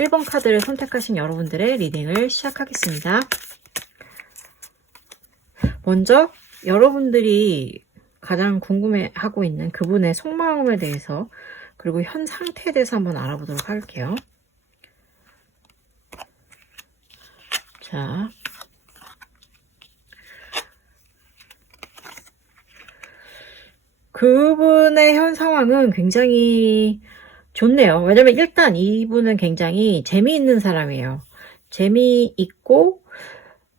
1번 카드를 선택하신 여러분들의 리딩을 시작하겠습니다. 먼저 여러분들이 가장 궁금해하고 있는 그분의 속마음에 대해서 그리고 현 상태에 대해서 한번 알아보도록 할게요. 자, 그분의 현 상황은 굉장히 좋네요. 왜냐면 일단 이분은 굉장히 재미있는 사람이에요. 재미있고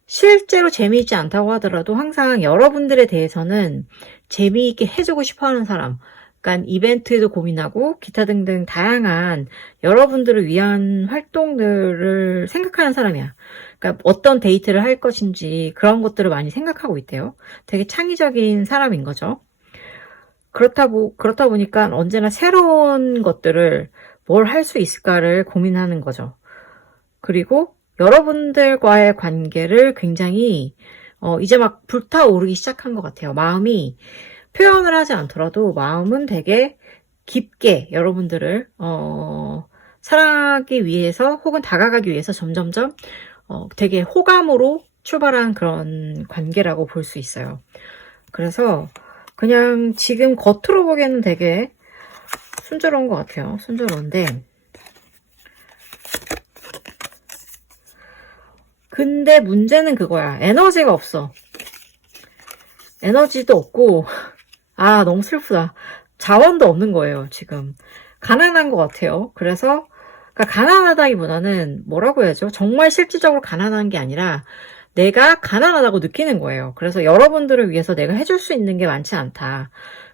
실제로 재미있지 않다고 하더라도 항상 여러분들에 대해서는 재미있게 해주고 싶어하는 사람, 그러니까 이벤트도 고민하고 기타 등등 다양한 여러분들을 위한 활동들을 생각하는 사람이야. 그러니까 어떤 데이트를 할 것인지 그런 것들을 많이 생각하고 있대요. 되게 창의적인 사람인 거죠. 그렇다 보니까 언제나 새로운 것들을 뭘 할 수 있을까를 고민하는 거죠. 그리고 여러분들과의 관계를 굉장히 이제 막 불타오르기 시작한 것 같아요. 마음이 표현을 하지 않더라도 마음은 되게 깊게 여러분들을 사랑하기 위해서 혹은 다가가기 위해서 점점점 되게 호감으로 출발한 그런 관계라고 볼 수 있어요. 그래서 그냥 지금 겉으로 보기에는 되게 순조로운 것 같아요. 순조로운데 근데 문제는 그거야. 에너지가 없어. 에너지도 없고 아 너무 슬프다. 자원도 없는 거예요. 지금 가난한 것 같아요. 그래서 그러니까 가난하다기보다는 뭐라고 해야죠? 정말 실질적으로 가난한 게 아니라 내가 가난하다고 느끼는 거예요. 그래서 여러분들을 위해서 내가 해줄 수 있는 게 많지 않다.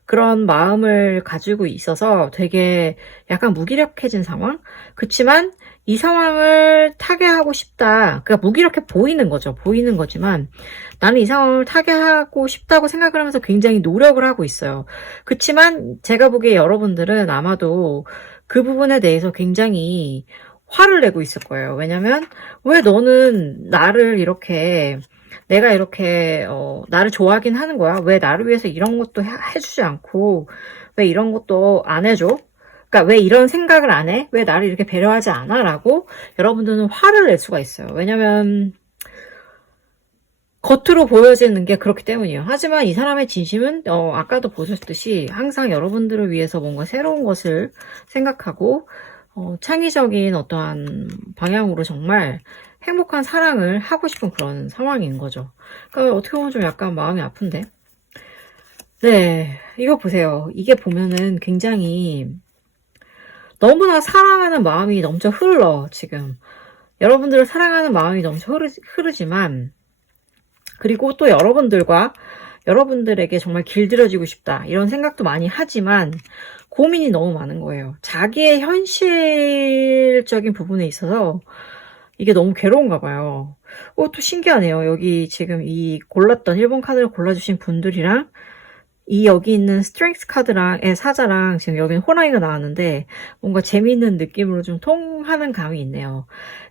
그런 마음을 가지고 있어서 되게 약간 무기력해진 상황? 그치만 이 상황을 타개하고 싶다. 그러니까 무기력해 보이는 거죠. 보이는 거지만 나는 이 상황을 타개하고 싶다고 생각을 하면서 굉장히 노력을 하고 있어요. 그치만 제가 보기에 여러분들은 아마도 그 부분에 대해서 굉장히 화를 내고 있을 거예요. 왜냐면 왜 너는 나를 이렇게 내가 이렇게 나를 좋아하긴 하는 거야. 왜 나를 위해서 이런 것도 해주지 않고 왜 이런 것도 안 해줘? 그러니까 왜 이런 생각을 안 해? 왜 나를 이렇게 배려하지 않아? 라고 여러분들은 화를 낼 수가 있어요. 왜냐면 겉으로 보여지는 게 그렇기 때문이에요. 하지만 이 사람의 진심은 아까도 보셨듯이 항상 여러분들을 위해서 뭔가 새로운 것을 생각하고 창의적인 어떠한 방향으로 정말 행복한 사랑을 하고 싶은 그런 상황인 거죠. 그러니까 어떻게 보면 좀 약간 마음이 아픈데. 네, 이거 보세요. 이게 보면은 굉장히 너무나 사랑하는 마음이 넘쳐 흘러, 지금. 여러분들을 사랑하는 마음이 넘쳐 흐르지만, 그리고 또 여러분들에게 정말 길들여지고 싶다. 이런 생각도 많이 하지만, 고민이 너무 많은 거예요. 자기의 현실적인 부분에 있어서, 이게 너무 괴로운가 봐요. 또 신기하네요. 여기 지금 이 골랐던 1번 카드를 골라주신 분들이랑 여기 있는 스트렝스 카드랑의 사자랑 지금 여기는 호랑이가 나왔는데 뭔가 재미있는 느낌으로 좀 통하는 감이 있네요.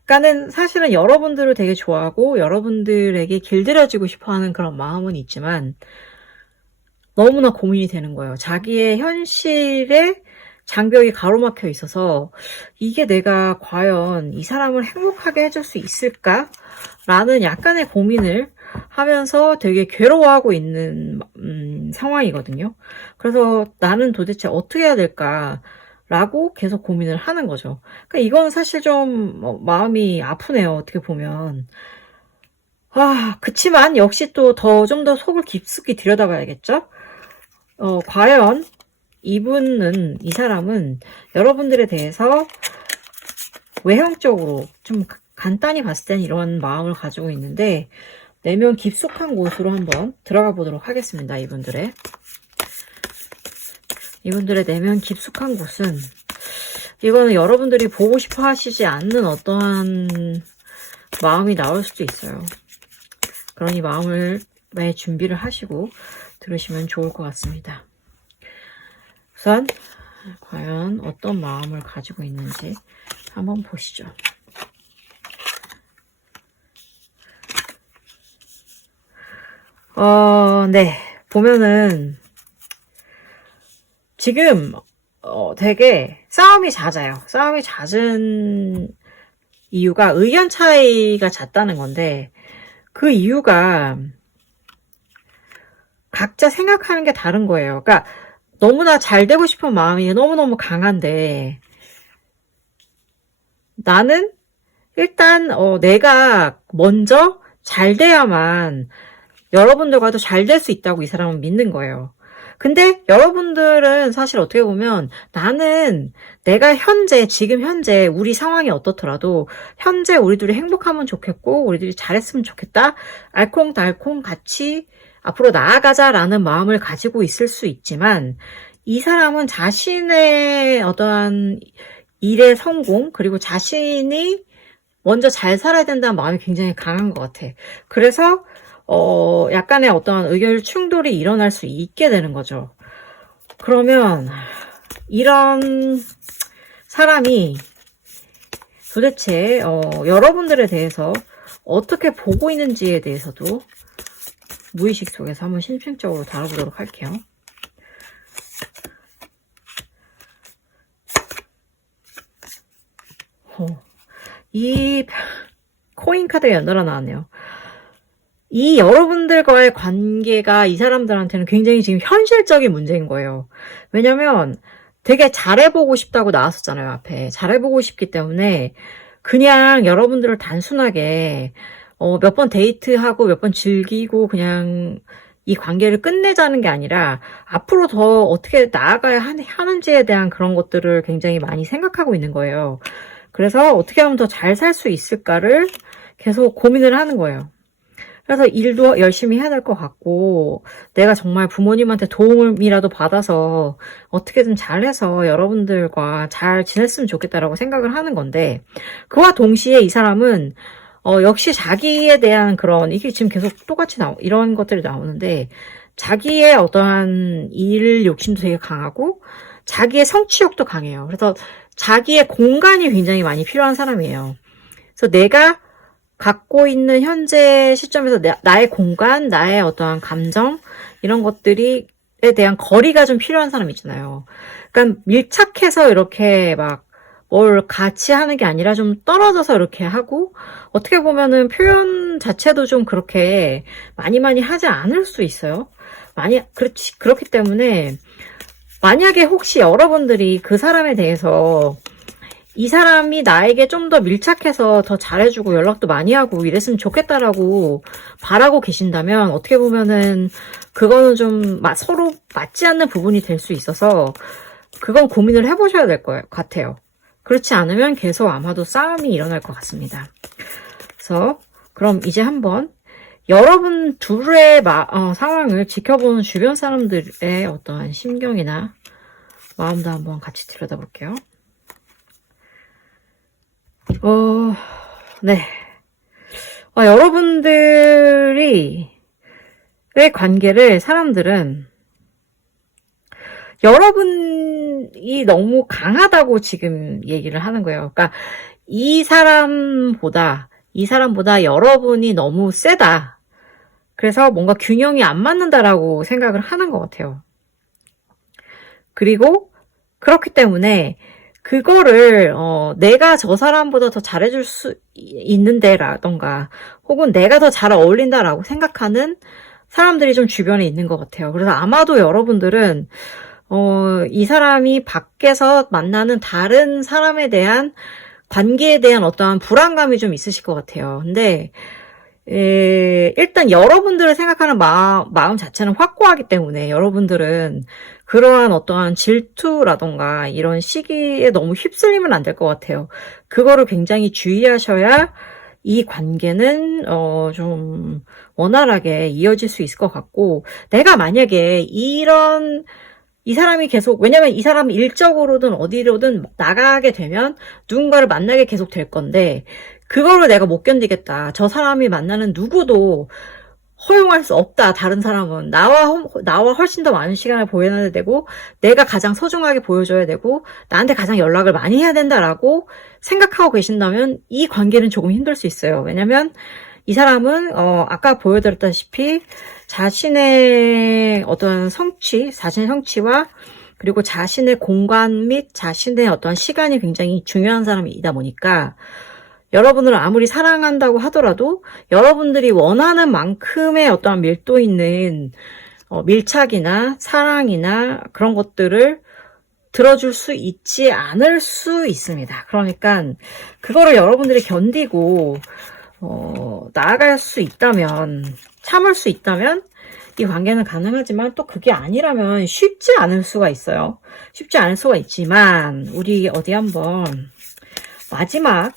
그러니까는 사실은 여러분들을 되게 좋아하고 여러분들에게 길들여지고 싶어하는 그런 마음은 있지만 너무나 고민이 되는 거예요. 자기의 현실에 장벽이 가로막혀 있어서 이게 내가 과연 이 사람을 행복하게 해줄 수 있을까? 라는 약간의 고민을 하면서 되게 괴로워하고 있는 상황이거든요. 그래서 나는 도대체 어떻게 해야 될까? 라고 계속 고민을 하는 거죠. 그러니까 이건 사실 좀 마음이 아프네요. 어떻게 보면. 그치만 역시 또 좀 더 속을 깊숙이 들여다봐야겠죠? 과연 이 사람은 여러분들에 대해서 외형적으로 좀 간단히 봤을 땐 이런 마음을 가지고 있는데 내면 깊숙한 곳으로 한번 들어가 보도록 하겠습니다. 이분들의 내면 깊숙한 곳은 이거는 여러분들이 보고 싶어 하시지 않는 어떠한 마음이 나올 수도 있어요. 그러니 마음을 준비를 하시고 들으시면 좋을 것 같습니다. 우선 과연 어떤 마음을 가지고 있는지 한번 보시죠. 네. 보면은 지금 되게 싸움이 잦아요. 싸움이 잦은 이유가 의견 차이가 잦다는 건데, 그 이유가 각자 생각하는 게 다른 거예요. 그러니까 너무나 잘 되고 싶은 마음이 너무너무 강한데, 나는 일단 내가 먼저 잘 돼야만 여러분들과도 잘 될 수 있다고 이 사람은 믿는 거예요. 근데 여러분들은 사실 어떻게 보면 나는 내가 지금 현재 우리 상황이 어떻더라도 현재 우리 둘이 행복하면 좋겠고 우리들이 잘했으면 좋겠다. 알콩달콩 같이 앞으로 나아가자라는 마음을 가지고 있을 수 있지만 이 사람은 자신의 어떠한 일의 성공 그리고 자신이 먼저 잘 살아야 된다는 마음이 굉장히 강한 것 같아. 그래서 약간의 어떤 의견 충돌이 일어날 수 있게 되는 거죠. 그러면 이런 사람이 도대체 여러분들에 대해서 어떻게 보고 있는지에 대해서도 무의식 속에서 한번 심층적으로 다뤄보도록 할게요. 이 코인 카드가 연달아 나왔네요. 이 여러분들과의 관계가 이 사람들한테는 굉장히 지금 현실적인 문제인 거예요. 왜냐면 되게 잘해보고 싶다고 나왔었잖아요, 앞에. 잘해보고 싶기 때문에 그냥 여러분들을 단순하게 몇 번 데이트하고 몇 번 즐기고 그냥 이 관계를 끝내자는 게 아니라 앞으로 더 어떻게 나아가야 하는지에 대한 그런 것들을 굉장히 많이 생각하고 있는 거예요. 그래서 어떻게 하면 더 잘 살 수 있을까를 계속 고민을 하는 거예요. 그래서 일도 열심히 해야 될 것 같고 내가 정말 부모님한테 도움이라도 받아서 어떻게든 잘해서 여러분들과 잘 지냈으면 좋겠다라고 생각을 하는 건데 그와 동시에 이 사람은 역시 자기에 대한 그런 이게 지금 계속 똑같이 이런 것들이 나오는데 자기의 어떠한 일 욕심도 되게 강하고 자기의 성취욕도 강해요. 그래서 자기의 공간이 굉장히 많이 필요한 사람이에요. 그래서 내가 갖고 있는 현재 시점에서 나의 공간, 나의 어떠한 감정 이런 것들에 대한 거리가 좀 필요한 사람 있잖아요. 그러니까 밀착해서 이렇게 막 뭘 같이 하는 게 아니라 좀 떨어져서 이렇게 하고 어떻게 보면은 표현 자체도 좀 그렇게 많이 하지 않을 수 있어요. 그렇기 때문에 만약에 혹시 여러분들이 그 사람에 대해서 이 사람이 나에게 좀 더 밀착해서 더 잘해주고 연락도 많이 하고 이랬으면 좋겠다라고 바라고 계신다면 어떻게 보면은 그거는 좀 서로 맞지 않는 부분이 될 수 있어서 그건 고민을 해보셔야 될 것 같아요. 그렇지 않으면 계속 아마도 싸움이 일어날 것 같습니다. 그래서 그럼 이제 한번 여러분 둘의 상황을 지켜보는 주변 사람들의 어떠한 심경이나 마음도 한번 같이 들여다볼게요. 네. 여러분들의 관계를 사람들은 여러분이 너무 강하다고 지금 얘기를 하는 거예요. 그러니까 이 사람보다 여러분이 너무 세다. 그래서 뭔가 균형이 안 맞는다라고 생각을 하는 것 같아요. 그리고 그렇기 때문에 그거를 내가 저 사람보다 더 잘해줄 수 있는데라던가 혹은 내가 더 잘 어울린다라고 생각하는 사람들이 좀 주변에 있는 것 같아요. 그래서 아마도 여러분들은 이 사람이 밖에서 만나는 다른 사람에 대한 관계에 대한 어떠한 불안감이 좀 있으실 것 같아요. 근데 일단 여러분들을 생각하는 마음 자체는 확고하기 때문에 여러분들은 그러한 어떠한 질투라던가 이런 시기에 너무 휩쓸리면 안 될 것 같아요. 그거를 굉장히 주의하셔야 이 관계는 좀 원활하게 이어질 수 있을 것 같고 내가 만약에 이 사람이 계속 왜냐면 이 사람이 일적으로든 어디로든 나가게 되면 누군가를 만나게 계속 될 건데 그거를 내가 못 견디겠다. 저 사람이 만나는 누구도 허용할 수 없다. 다른 사람은 나와 훨씬 더 많은 시간을 보내야 되고 내가 가장 소중하게 보여줘야 되고 나한테 가장 연락을 많이 해야 된다라고 생각하고 계신다면 이 관계는 조금 힘들 수 있어요. 왜냐면 이 사람은 아까 보여드렸다시피 자신의 어떤 자신의 성취와 그리고 자신의 공간 및 자신의 어떤 시간이 굉장히 중요한 사람이다 보니까 여러분을 아무리 사랑한다고 하더라도 여러분들이 원하는 만큼의 어떠한 밀도 있는 밀착이나 사랑이나 그런 것들을 들어줄 수 있지 않을 수 있습니다. 그러니까 그거를 여러분들이 견디고 나아갈 수 있다면, 참을 수 있다면 이 관계는 가능하지만 또 그게 아니라면 쉽지 않을 수가 있어요. 쉽지 않을 수가 있지만 우리 어디 한번 마지막,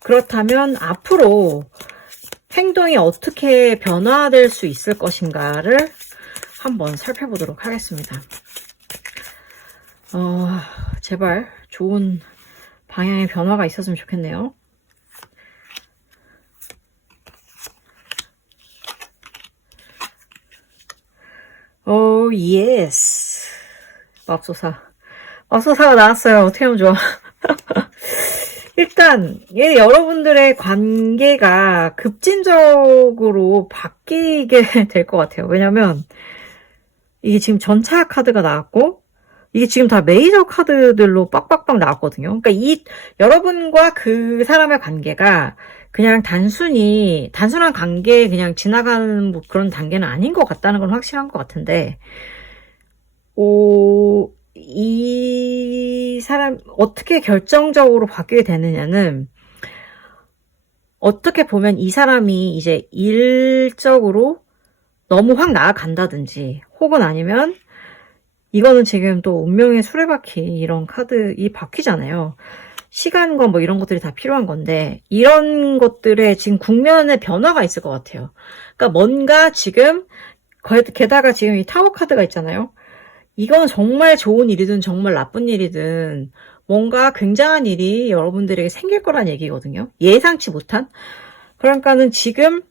그렇다면 앞으로 행동이 어떻게 변화될 수 있을 것인가를 한번 살펴보도록 하겠습니다. 제발 좋은 방향의 변화가 있었으면 좋겠네요. 예스. 맙소사가 나왔어요. 어떻게 하면 좋아. 일단 여러분들의 관계가 급진적으로 바뀌게 될 것 같아요. 왜냐면 이게 지금 전차 카드가 나왔고 이게 지금 다 메이저 카드들로 빡빡빡 나왔거든요. 그러니까 여러분과 그 사람의 관계가 그냥 단순한 관계에 그냥 지나가는 뭐 그런 단계는 아닌 것 같다는 건 확실한 것 같은데, 이 사람 어떻게 결정적으로 바뀌게 되느냐는, 어떻게 보면 이 사람이 이제 일적으로 너무 확 나아간다든지, 혹은 아니면 이거는 지금 또 운명의 수레바퀴 이런 카드 이 바퀴잖아요. 시간과 뭐 이런 것들이 다 필요한 건데 이런 것들에 지금 국면의 변화가 있을 것 같아요. 그러니까 뭔가 지금 게다가 지금 이 타워 카드가 있잖아요. 이건 정말 좋은 일이든 정말 나쁜 일이든 뭔가 굉장한 일이 여러분들에게 생길 거란 얘기거든요. 예상치 못한. 그러니까는 지금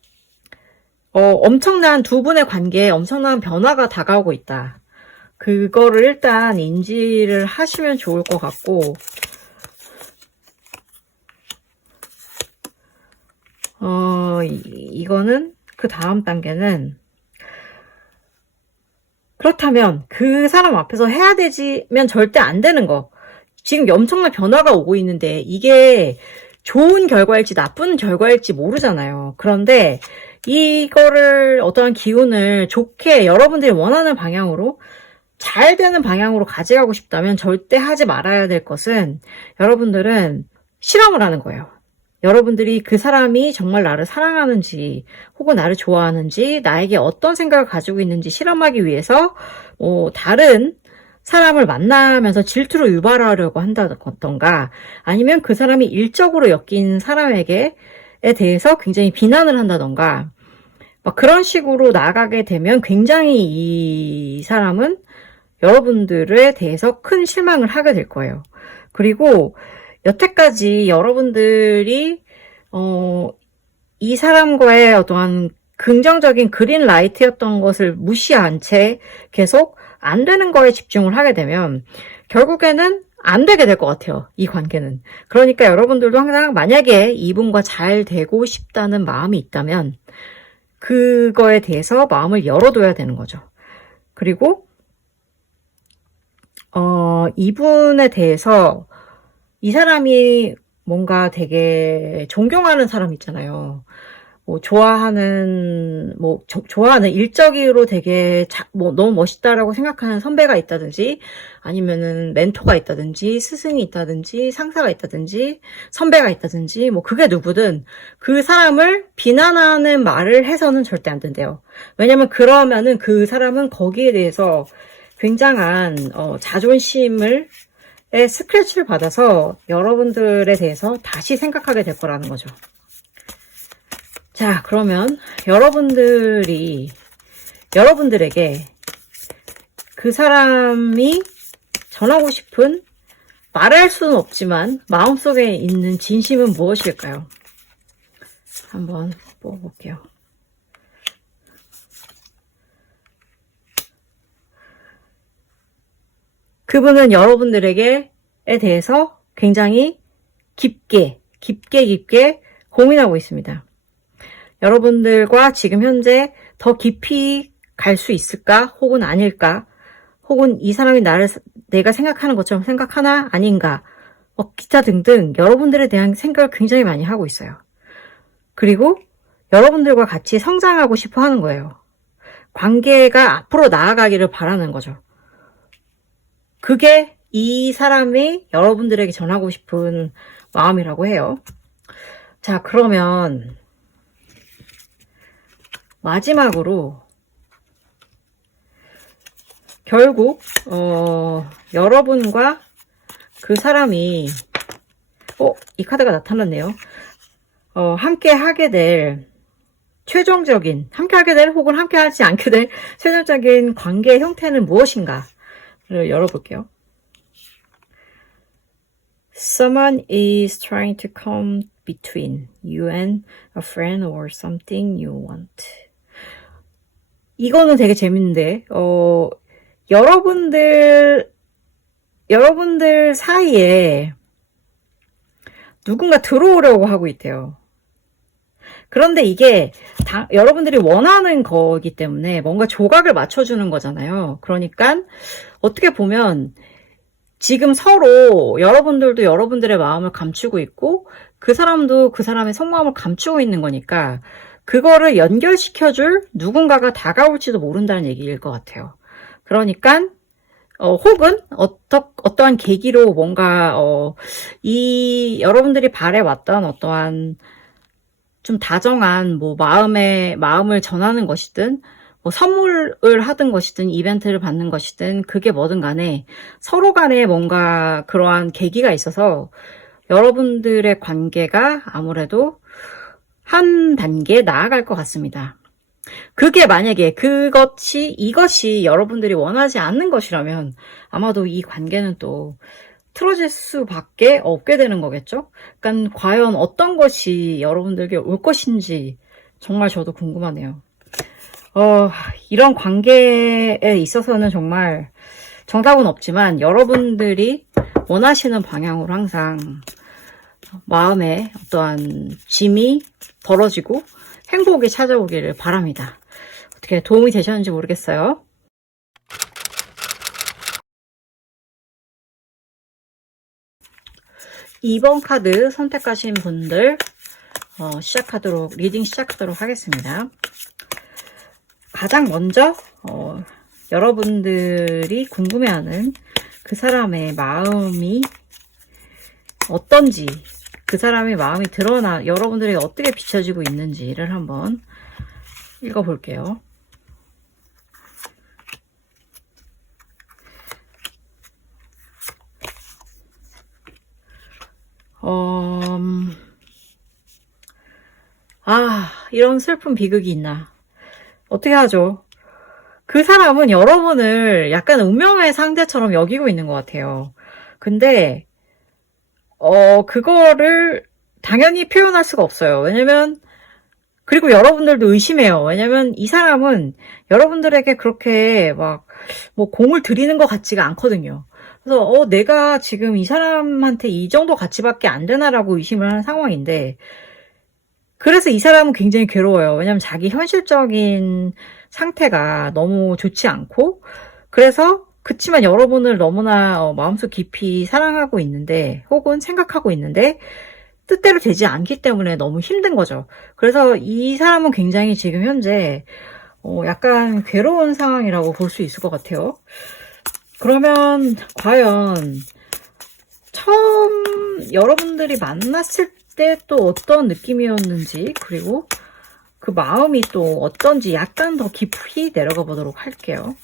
엄청난 두 분의 관계에 엄청난 변화가 다가오고 있다. 그거를 일단 인지를 하시면 좋을 것 같고, 이거는 그 다음 단계는, 그렇다면 그 사람 앞에서 해야 되지면 절대 안 되는 거. 지금 엄청난 변화가 오고 있는데 이게 좋은 결과일지 나쁜 결과일지 모르잖아요. 그런데 이거를 어떠한 기운을 좋게 여러분들이 원하는 방향으로 잘 되는 방향으로 가져가고 싶다면 절대 하지 말아야 될 것은 여러분들은 실험을 하는 거예요. 여러분들이 그 사람이 정말 나를 사랑하는지 혹은 나를 좋아하는지 나에게 어떤 생각을 가지고 있는지 실험하기 위해서 다른 사람을 만나면서 질투를 유발하려고 한다던가 아니면 그 사람이 일적으로 엮인 사람에게 대해서 굉장히 비난을 한다던가 막 그런 식으로 나가게 되면 굉장히 이 사람은 여러분들에 대해서 큰 실망을 하게 될 거예요. 그리고 여태까지 여러분들이 이 사람과의 어떠한 긍정적인 그린라이트였던 것을 무시한 채 계속 안 되는 거에 집중을 하게 되면 결국에는 안 되게 될 것 같아요. 이 관계는. 그러니까 여러분들도 항상 만약에 이분과 잘 되고 싶다는 마음이 있다면 그거에 대해서 마음을 열어둬야 되는 거죠. 그리고 이분에 대해서 이 사람이 뭔가 되게 존경하는 사람 있잖아요. 좋아하는 일적으로 되게 너무 멋있다라고 생각하는 선배가 있다든지 아니면은 멘토가 있다든지 스승이 있다든지 상사가 있다든지 선배가 있다든지 그게 누구든 그 사람을 비난하는 말을 해서는 절대 안 된대요. 왜냐면 그러면은 그 사람은 거기에 대해서 굉장한 자존심을 스크래치를 받아서 여러분들에 대해서 다시 생각하게 될 거라는 거죠. 자, 그러면 여러분들에게 그 사람이 전하고 싶은 말할 수는 없지만 마음속에 있는 진심은 무엇일까요? 한번 뽑아볼게요. 그분은 여러분들에게 대해서 굉장히 깊게 고민하고 있습니다. 여러분들과 지금 현재 더 깊이 갈 수 있을까? 혹은 아닐까? 혹은 이 사람이 내가 생각하는 것처럼 생각하나? 아닌가? 기타 등등 여러분들에 대한 생각을 굉장히 많이 하고 있어요. 그리고 여러분들과 같이 성장하고 싶어 하는 거예요. 관계가 앞으로 나아가기를 바라는 거죠. 그게 이 사람이 여러분들에게 전하고 싶은 마음이라고 해요. 자, 그러면 마지막으로 결국 여러분과 그 사람이 이 카드가 나타났네요. 함께 하게 될 최종적인, 함께 하게 될 혹은 함께 하지 않게 될 최종적인 관계의 형태는 무엇인가를 열어볼게요. Someone is trying to come between you and a friend or something you want. 이거는 되게 재밌는데, 여러분들 사이에 누군가 들어오려고 하고 있대요. 그런데 이게 여러분들이 원하는 거기 때문에 뭔가 조각을 맞춰주는 거잖아요. 그러니까 어떻게 보면 지금 서로 여러분들도 여러분들의 마음을 감추고 있고 그 사람도 그 사람의 속마음을 감추고 있는 거니까 그거를 연결시켜줄 누군가가 다가올지도 모른다는 얘기일 것 같아요. 그러니까 혹은 어떠한 계기로 뭔가 이 여러분들이 바래왔던 어떠한 좀 다정한 마음을 전하는 것이든 선물을 하든 것이든 이벤트를 받는 것이든 그게 뭐든 간에 서로 간에 뭔가 그러한 계기가 있어서 여러분들의 관계가 아무래도 한 단계 나아갈 것 같습니다. 그게 만약에 이것이 여러분들이 원하지 않는 것이라면 아마도 이 관계는 또 틀어질 수밖에 없게 되는 거겠죠? 그러니까 과연 어떤 것이 여러분들에게 올 것인지 정말 저도 궁금하네요. 이런 관계에 있어서는 정말 정답은 없지만 여러분들이 원하시는 방향으로 항상 마음에 어떠한 짐이 덜어지고 행복이 찾아오기를 바랍니다. 어떻게 도움이 되셨는지 모르겠어요. 이번 카드 선택하신 분들 리딩 시작하도록 하겠습니다. 가장 먼저 여러분들이 궁금해하는 그 사람의 마음이 어떤지, 그 사람의 마음이 드러나 여러분들에게 어떻게 비춰지고 있는지를 한번 읽어볼게요. 이런 슬픈 비극이 있나. 어떻게 하죠? 그 사람은 여러분을 약간 운명의 상대처럼 여기고 있는 것 같아요. 근데, 그거를 당연히 표현할 수가 없어요. 그리고 여러분들도 의심해요. 왜냐면 이 사람은 여러분들에게 그렇게 공을 들이는 것 같지가 않거든요. 그래서, 내가 지금 이 사람한테 이 정도 가치밖에 안 되나라고 의심을 하는 상황인데, 그래서 이 사람은 굉장히 괴로워요. 왜냐면 자기 현실적인 상태가 너무 좋지 않고, 그치만 여러분을 너무나 마음속 깊이 사랑하고 있는데, 혹은 생각하고 있는데, 뜻대로 되지 않기 때문에 너무 힘든 거죠. 그래서 이 사람은 굉장히 지금 현재, 약간 괴로운 상황이라고 볼 수 있을 것 같아요. 그러면, 과연, 처음 여러분들이 만났을 때 또 어떤 느낌이었는지, 그리고 그 마음이 또 어떤지 약간 더 깊이 내려가 보도록 할게요.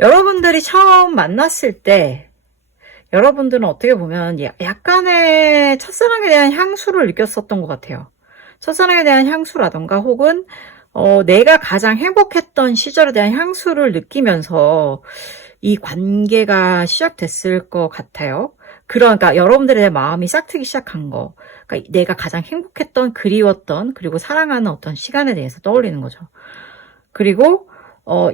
여러분들이 처음 만났을 때 여러분들은 어떻게 보면 약간의 첫사랑에 대한 향수를 느꼈었던 것 같아요. 첫사랑에 대한 향수라던가 혹은 내가 가장 행복했던 시절에 대한 향수를 느끼면서 이 관계가 시작됐을 것 같아요. 그러니까 여러분들의 마음이 싹트기 시작한 거. 그러니까 내가 가장 행복했던, 그리웠던, 그리고 사랑하는 어떤 시간에 대해서 떠올리는 거죠. 그리고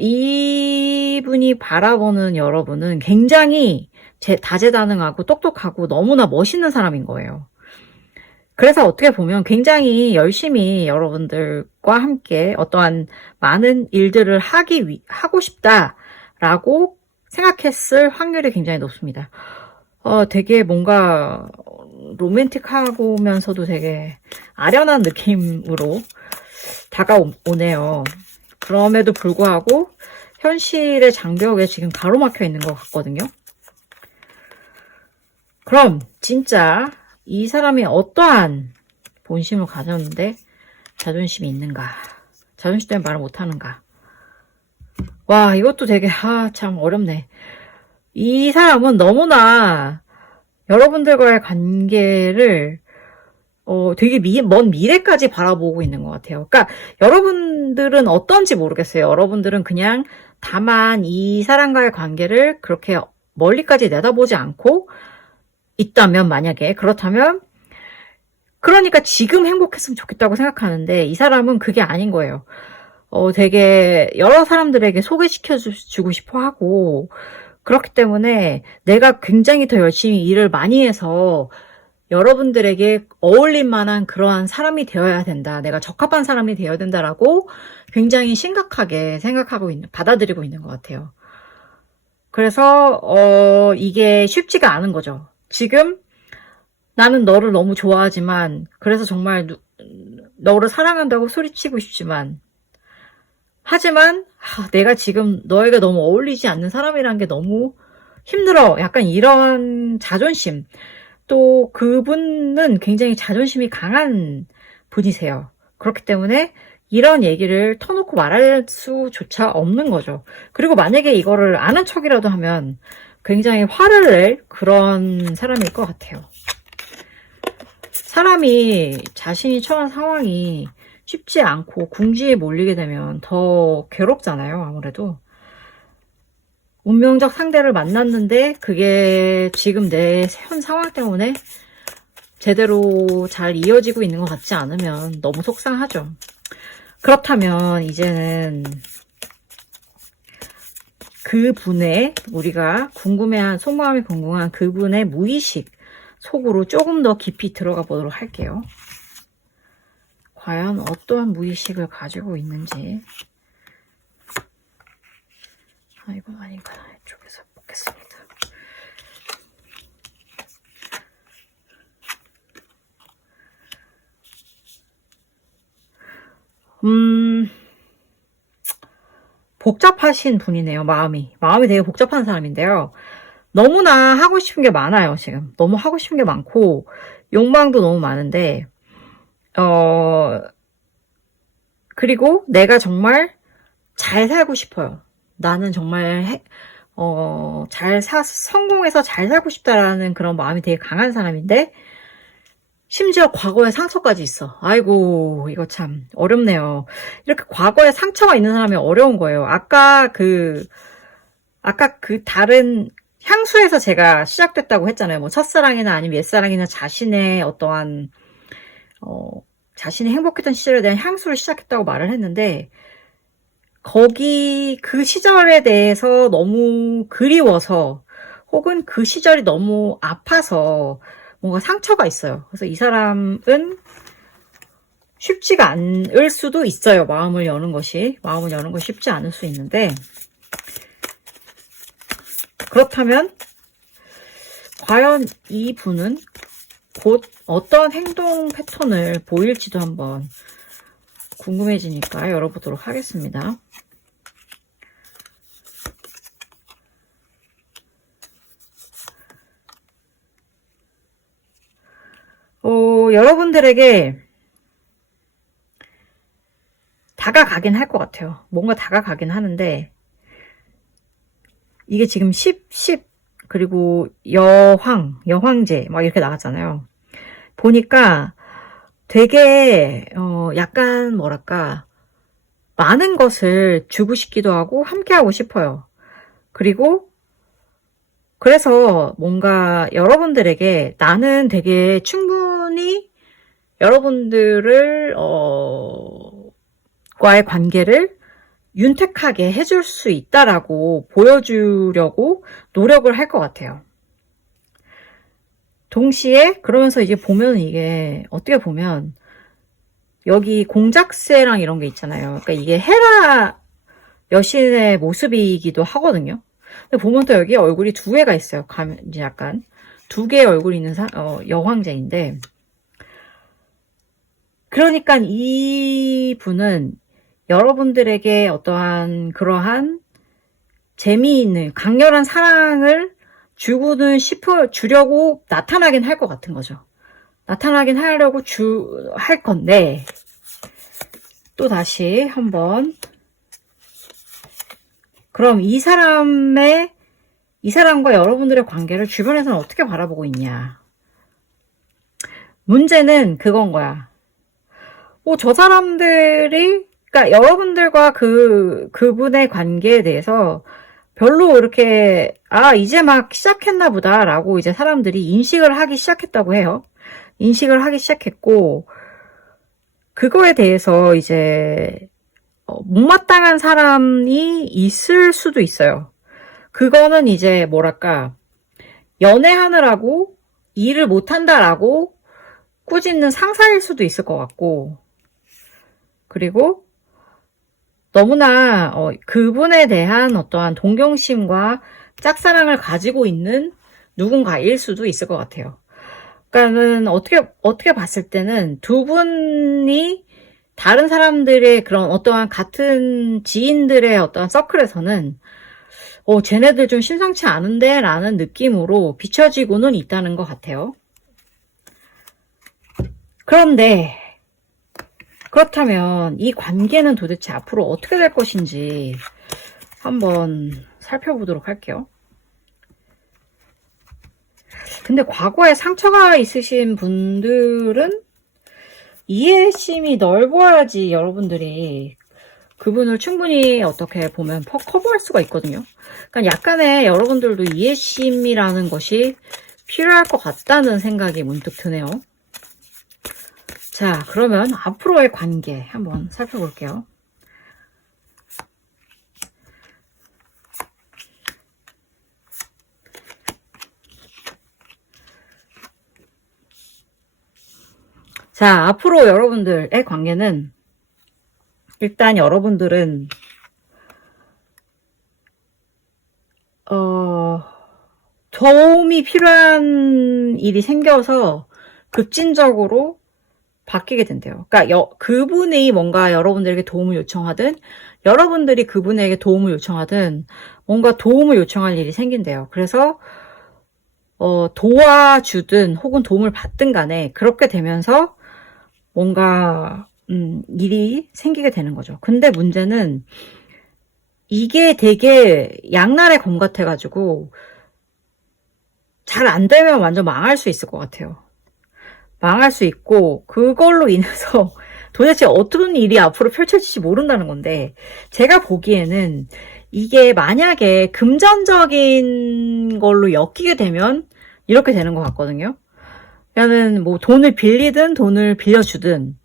이분이 바라보는 여러분은 굉장히 다재다능하고 똑똑하고 너무나 멋있는 사람인 거예요. 그래서 어떻게 보면 굉장히 열심히 여러분들과 함께 어떠한 많은 일들을 하고 싶다라고 생각했을 확률이 굉장히 높습니다. 되게 뭔가 로맨틱하고면서도 되게 아련한 느낌으로 다가오네요. 그럼에도 불구하고 현실의 장벽에 지금 가로막혀 있는 것 같거든요. 그럼 진짜 이 사람이 어떠한 본심을 가졌는데 자존심이 있는가? 자존심 때문에 말을 못하는가? 와, 이것도 되게 참 어렵네. 이 사람은 너무나 여러분들과의 관계를 되게 먼 미래까지 바라보고 있는 것 같아요. 그러니까 여러분들은 어떤지 모르겠어요. 여러분들은 그냥 다만 이 사람과의 관계를 그렇게 멀리까지 내다보지 않고 있다면, 만약에 그렇다면, 그러니까 지금 행복했으면 좋겠다고 생각하는데 이 사람은 그게 아닌 거예요. 되게 여러 사람들에게 소개시켜주고 싶어 하고, 그렇기 때문에 내가 굉장히 더 열심히 일을 많이 해서 여러분들에게 어울릴 만한 그러한 사람이 되어야 된다. 내가 적합한 사람이 되어야 된다라고 굉장히 심각하게 받아들이고 있는 것 같아요. 그래서, 이게 쉽지가 않은 거죠. 지금 나는 너를 너무 좋아하지만, 그래서 정말 너를 사랑한다고 소리치고 싶지만, 하지만 내가 지금 너에게 너무 어울리지 않는 사람이란 게 너무 힘들어. 약간 이런 자존심. 또 그분은 굉장히 자존심이 강한 분이세요. 그렇기 때문에 이런 얘기를 터놓고 말할 수조차 없는 거죠. 그리고 만약에 이거를 아는 척이라도 하면 굉장히 화를 낼 그런 사람일 것 같아요. 사람이 자신이 처한 상황이 쉽지 않고 궁지에 몰리게 되면 더 괴롭잖아요. 아무래도 운명적 상대를 만났는데 그게 지금 내 현 상황 때문에 제대로 잘 이어지고 있는 것 같지 않으면 너무 속상하죠. 그렇다면 이제는 그분의, 우리가 속마음이 궁금한 그분의 무의식 속으로 조금 더 깊이 들어가 보도록 할게요. 과연 어떠한 무의식을 가지고 있는지. 이건 아닌가. 이쪽에서 보겠습니다. 복잡하신 분이네요. 마음이 되게 복잡한 사람인데요. 너무나 하고 싶은 게 많아요. 지금 너무 하고 싶은 게 많고 욕망도 너무 많은데 그리고 내가 정말 잘 살고 싶어요. 나는 정말 성공해서 잘 살고 싶다라는 그런 마음이 되게 강한 사람인데, 심지어 과거에 상처까지 있어. 아이고, 이거 참 어렵네요. 이렇게 과거에 상처가 있는 사람이 어려운 거예요. 아까 그 다른 향수에서 제가 시작됐다고 했잖아요. 뭐 첫사랑이나 아니면 옛사랑이나 자신의 어떠한 자신이 행복했던 시절에 대한 향수를 시작했다고 말을 했는데, 그 시절에 대해서 너무 그리워서, 혹은 그 시절이 너무 아파서 뭔가 상처가 있어요. 그래서 이 사람은 쉽지가 않을 수도 있어요. 마음을 여는 것이 쉽지 않을 수 있는데, 그렇다면 과연 이 분은 곧 어떤 행동 패턴을 보일지도 한번 궁금해지니까 열어보도록 하겠습니다. 여러분들에게 다가가긴 할 것 같아요. 뭔가 다가가긴 하는데, 이게 지금 10, 그리고 여황제 막 이렇게 나왔잖아요. 보니까 되게 약간 뭐랄까, 많은 것을 주고 싶기도 하고 함께하고 싶어요. 그래서 뭔가 여러분들에게 나는 되게 충분히 여러분들을 과의 관계를 윤택하게 해줄 수 있다라고 보여주려고 노력을 할 것 같아요. 동시에 그러면서 이게 보면 이게 어떻게 보면 여기 공작새랑 이런 게 있잖아요. 그러니까 이게 헤라 여신의 모습이기도 하거든요. 근데 보면 또 여기 얼굴이 두 개가 있어요. 이제 약간 두 개의 얼굴이 있는 여황제인데, 그러니까 이 분은 여러분들에게 어떠한 그러한 재미있는 강렬한 사랑을 주려고 나타나긴 할 것 같은 거죠. 나타나긴 하려고 할 건데, 또 다시 한번, 그럼 이 사람과 여러분들의 관계를 주변에서는 어떻게 바라보고 있냐. 문제는 그건 거야. 저 사람들이, 그러니까 여러분들과 그분의 관계에 대해서 별로 이렇게, 이제 막 시작했나 보다 라고 이제 사람들이 인식을 하기 시작했다고 해요. 인식을 하기 시작했고, 그거에 대해서 이제 못마땅한 사람이 있을 수도 있어요. 그거는 이제 뭐랄까, 연애하느라고 일을 못한다라고 꾸짖는 상사일 수도 있을 것 같고, 그리고 너무나 그분에 대한 어떠한 동경심과 짝사랑을 가지고 있는 누군가일 수도 있을 것 같아요. 그러니까는 어떻게 봤을 때는 두 분이 다른 사람들의 그런 어떠한 같은 지인들의 어떠한 서클에서는 쟤네들 좀 심상치 않은데 라는 느낌으로 비춰지고는 있다는 것 같아요. 그런데 그렇다면 이 관계는 도대체 앞으로 어떻게 될 것인지 한번 살펴보도록 할게요. 근데 과거에 상처가 있으신 분들은 이해심이 넓어야지 여러분들이 그분을 충분히 어떻게 보면 커버할 수가 있거든요. 그러니까 약간의 여러분들도 이해심이라는 것이 필요할 것 같다는 생각이 문득 드네요. 자, 그러면 앞으로의 관계 한번 살펴볼게요. 자, 앞으로 여러분들의 관계는 일단 여러분들은 도움이 필요한 일이 생겨서 급진적으로 바뀌게 된대요. 그러니까 그분이 뭔가 여러분들에게 도움을 요청하든 여러분들이 그분에게 도움을 요청하든 뭔가 도움을 요청할 일이 생긴대요. 그래서 도와주든 혹은 도움을 받든 간에 그렇게 되면서 뭔가 일이 생기게 되는 거죠. 근데 문제는 이게 되게 양날의 검 같아가지고 잘 안 되면 완전 망할 수 있을 것 같아요. 망할 수 있고 그걸로 인해서 도대체 어떤 일이 앞으로 펼쳐질지 모른다는 건데, 제가 보기에는 이게 만약에 금전적인 걸로 엮이게 되면 이렇게 되는 것 같거든요. 그러니까는 뭐 돈을 빌리든 돈을 빌려주든,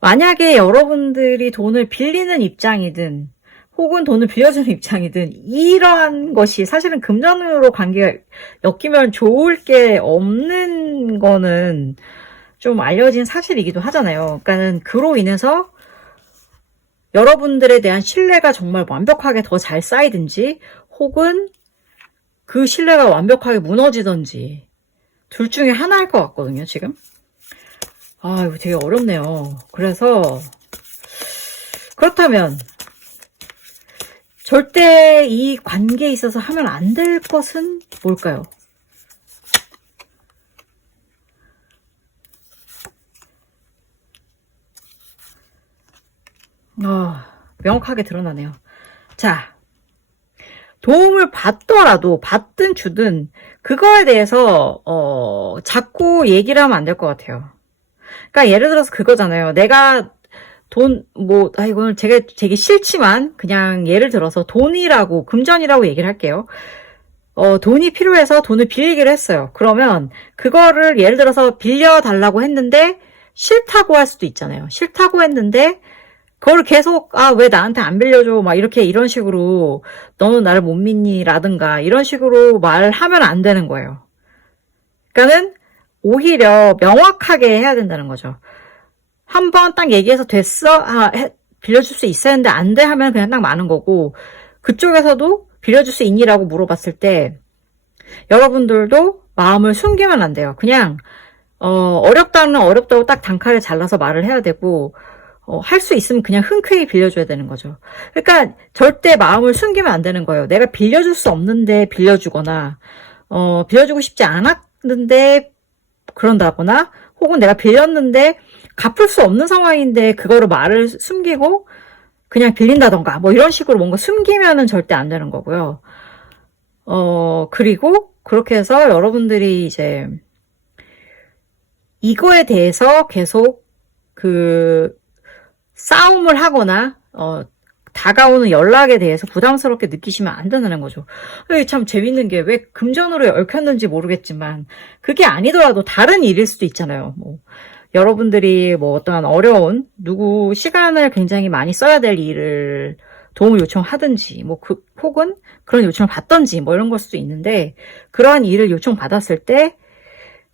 만약에 여러분들이 돈을 빌리는 입장이든 혹은 돈을 빌려주는 입장이든 이러한 것이 사실은 금전으로 관계가 엮이면 좋을 게 없는 거는 좀 알려진 사실이기도 하잖아요. 그러니까는 그로 인해서 여러분들에 대한 신뢰가 정말 완벽하게 더 잘 쌓이든지 혹은 그 신뢰가 완벽하게 무너지든지 둘 중에 하나일 것 같거든요, 지금. 이거 되게 어렵네요. 그래서 그렇다면 절대 이 관계에 있어서 하면 안 될 것은 뭘까요? 명확하게 드러나네요. 자, 도움을 받더라도 받든 주든 그거에 대해서 자꾸 얘기를 하면 안 될 것 같아요. 그러니까 예를 들어서 그거잖아요. 내가 이건 되게 싫지만 그냥 예를 들어서 돈이라고, 금전이라고 얘기를 할게요. 돈이 필요해서 돈을 빌리기로 했어요. 그러면 그거를 예를 들어서 빌려달라고 했는데 싫다고 할 수도 있잖아요. 싫다고 했는데 그거를 계속 왜 나한테 안 빌려줘 막 이런 식으로 너는 나를 못 믿니 라든가 이런 식으로 말하면 안 되는 거예요. 그러니까는 오히려 명확하게 해야 된다는 거죠. 한번 딱 얘기해서 됐어? 빌려줄 수 있어야 하는데 안 돼 하면 그냥 딱 마는 거고, 그쪽에서도 빌려줄 수 있니라고 물어봤을 때 여러분들도 마음을 숨기면 안 돼요. 그냥 어렵다는 어렵다고 딱 단칼에 잘라서 말을 해야 되고, 할 수 있으면 그냥 흔쾌히 빌려줘야 되는 거죠. 그러니까 절대 마음을 숨기면 안 되는 거예요. 내가 빌려줄 수 없는데 빌려주거나, 빌려주고 싶지 않았는데 그런다거나, 혹은 내가 빌렸는데 갚을 수 없는 상황인데 그거를 말을 숨기고 그냥 빌린다던가 뭐 이런 식으로 뭔가 숨기면은 절대 안 되는 거고요. 그리고 그렇게 해서 여러분들이 이제 이거에 대해서 계속 싸움을 하거나 다가오는 연락에 대해서 부담스럽게 느끼시면 안 된다는 거죠. 이게 참 재밌는 게 왜 금전으로 얽혔는지 모르겠지만 그게 아니더라도 다른 일일 수도 있잖아요. 뭐 여러분들이 뭐 어떠한 어려운 누구 시간을 굉장히 많이 써야 될 일을 도움을 요청하든지 뭐 혹은 그런 요청을 받든지 뭐 이런 걸 수도 있는데 그러한 일을 요청받았을 때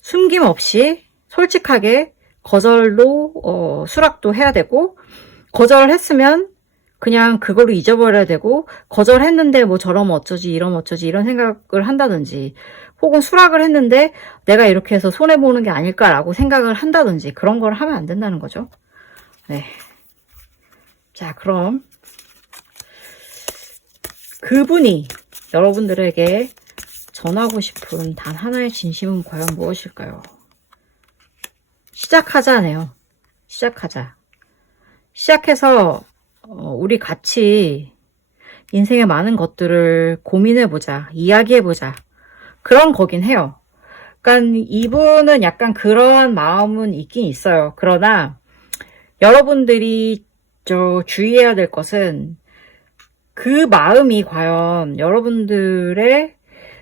숨김없이 솔직하게 거절로 수락도 해야 되고 거절을 했으면 그냥 그걸로 잊어버려야 되고 거절했는데 뭐 저러면 어쩌지 이러면 어쩌지 이런 생각을 한다든지 혹은 수락을 했는데 내가 이렇게 해서 손해보는 게 아닐까라고 생각을 한다든지 그런 걸 하면 안 된다는 거죠. 네. 자, 그럼 그분이 여러분들에게 전하고 싶은 단 하나의 진심은 과연 무엇일까요? 시작하자네요. 시작하자. 시작해서 우리 같이 인생의 많은 것들을 고민해보자. 이야기해보자. 그런 거긴 해요. 그러니까 이분은 약간 그런 마음은 있긴 있어요. 그러나 여러분들이 주의해야 될 것은 그 마음이 과연 여러분들의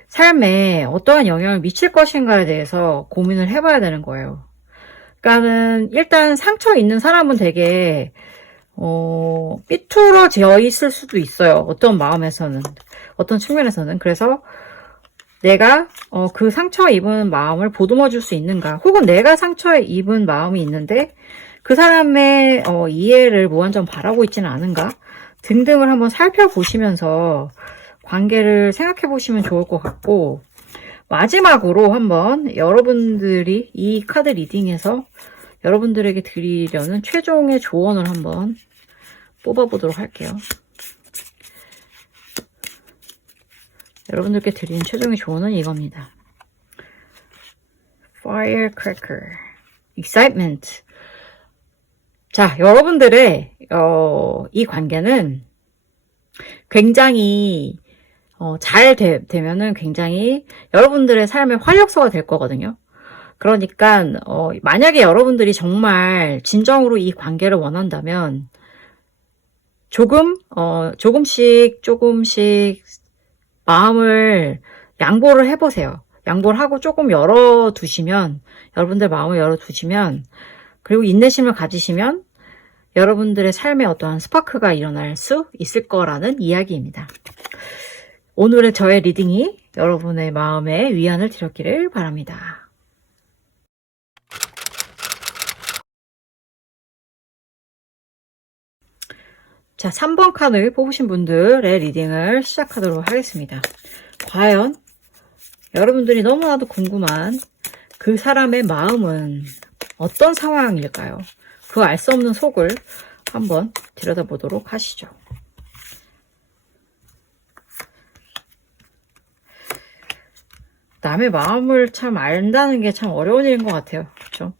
삶에 어떠한 영향을 미칠 것인가에 대해서 고민을 해봐야 되는 거예요. 그러니까는 일단 상처 있는 사람은 되게 삐뚤어져 있을 수도 있어요. 어떤 마음에서는, 어떤 측면에서는. 그래서 내가 그 상처 입은 마음을 보듬어 줄 수 있는가, 혹은 내가 상처 입은 마음이 있는데 그 사람의 이해를 무한정 바라고 있지는 않은가 등등을 한번 살펴보시면서 관계를 생각해 보시면 좋을 것 같고, 마지막으로 한번 여러분들이 이 카드 리딩에서 여러분들에게 드리려는 최종의 조언을 한번 뽑아보도록 할게요. 여러분들께 드리는 최종의 조언은 이겁니다. Firecracker, Excitement. 자, 여러분들의 이 관계는 굉장히 잘 되면은 굉장히 여러분들의 삶의 활력소가 될 거거든요. 그러니까 만약에 여러분들이 정말 진정으로 이 관계를 원한다면 조금씩 마음을 양보를 해보세요. 양보를 하고 조금 열어두시면, 여러분들 마음을 열어두시면, 그리고 인내심을 가지시면 여러분들의 삶에 어떠한 스파크가 일어날 수 있을 거라는 이야기입니다. 오늘의 저의 리딩이 여러분의 마음에 위안을 드렸기를 바랍니다. 자, 3번 카드 뽑으신 분들의 리딩을 시작하도록 하겠습니다. 과연 여러분들이 너무나도 궁금한 그 사람의 마음은 어떤 상황일까요? 그 알 수 없는 속을 한번 들여다보도록 하시죠. 남의 마음을 참 안다는 게 참 어려운 일인 것 같아요. 그렇죠?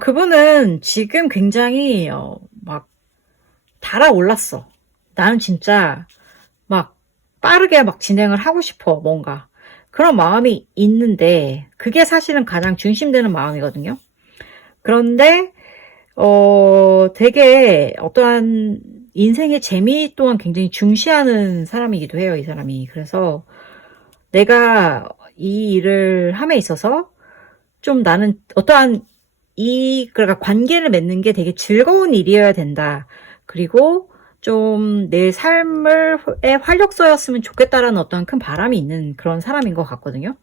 그분은 지금 굉장히 막 달아올랐어. 나는 진짜 막 빠르게 막 진행을 하고 싶어, 뭔가. 그런 마음이 있는데 그게 사실은 가장 중심되는 마음이거든요. 그런데 되게 어떠한 인생의 재미 또한 굉장히 중시하는 사람이기도 해요, 이 사람이. 그래서 내가 이 일을 함에 있어서 좀 나는 어떠한 그러니까 관계를 맺는 게 되게 즐거운 일이어야 된다. 그리고 좀 내 삶의 활력소였으면 좋겠다라는 어떤 큰 바람이 있는 그런 사람인 것 같거든요.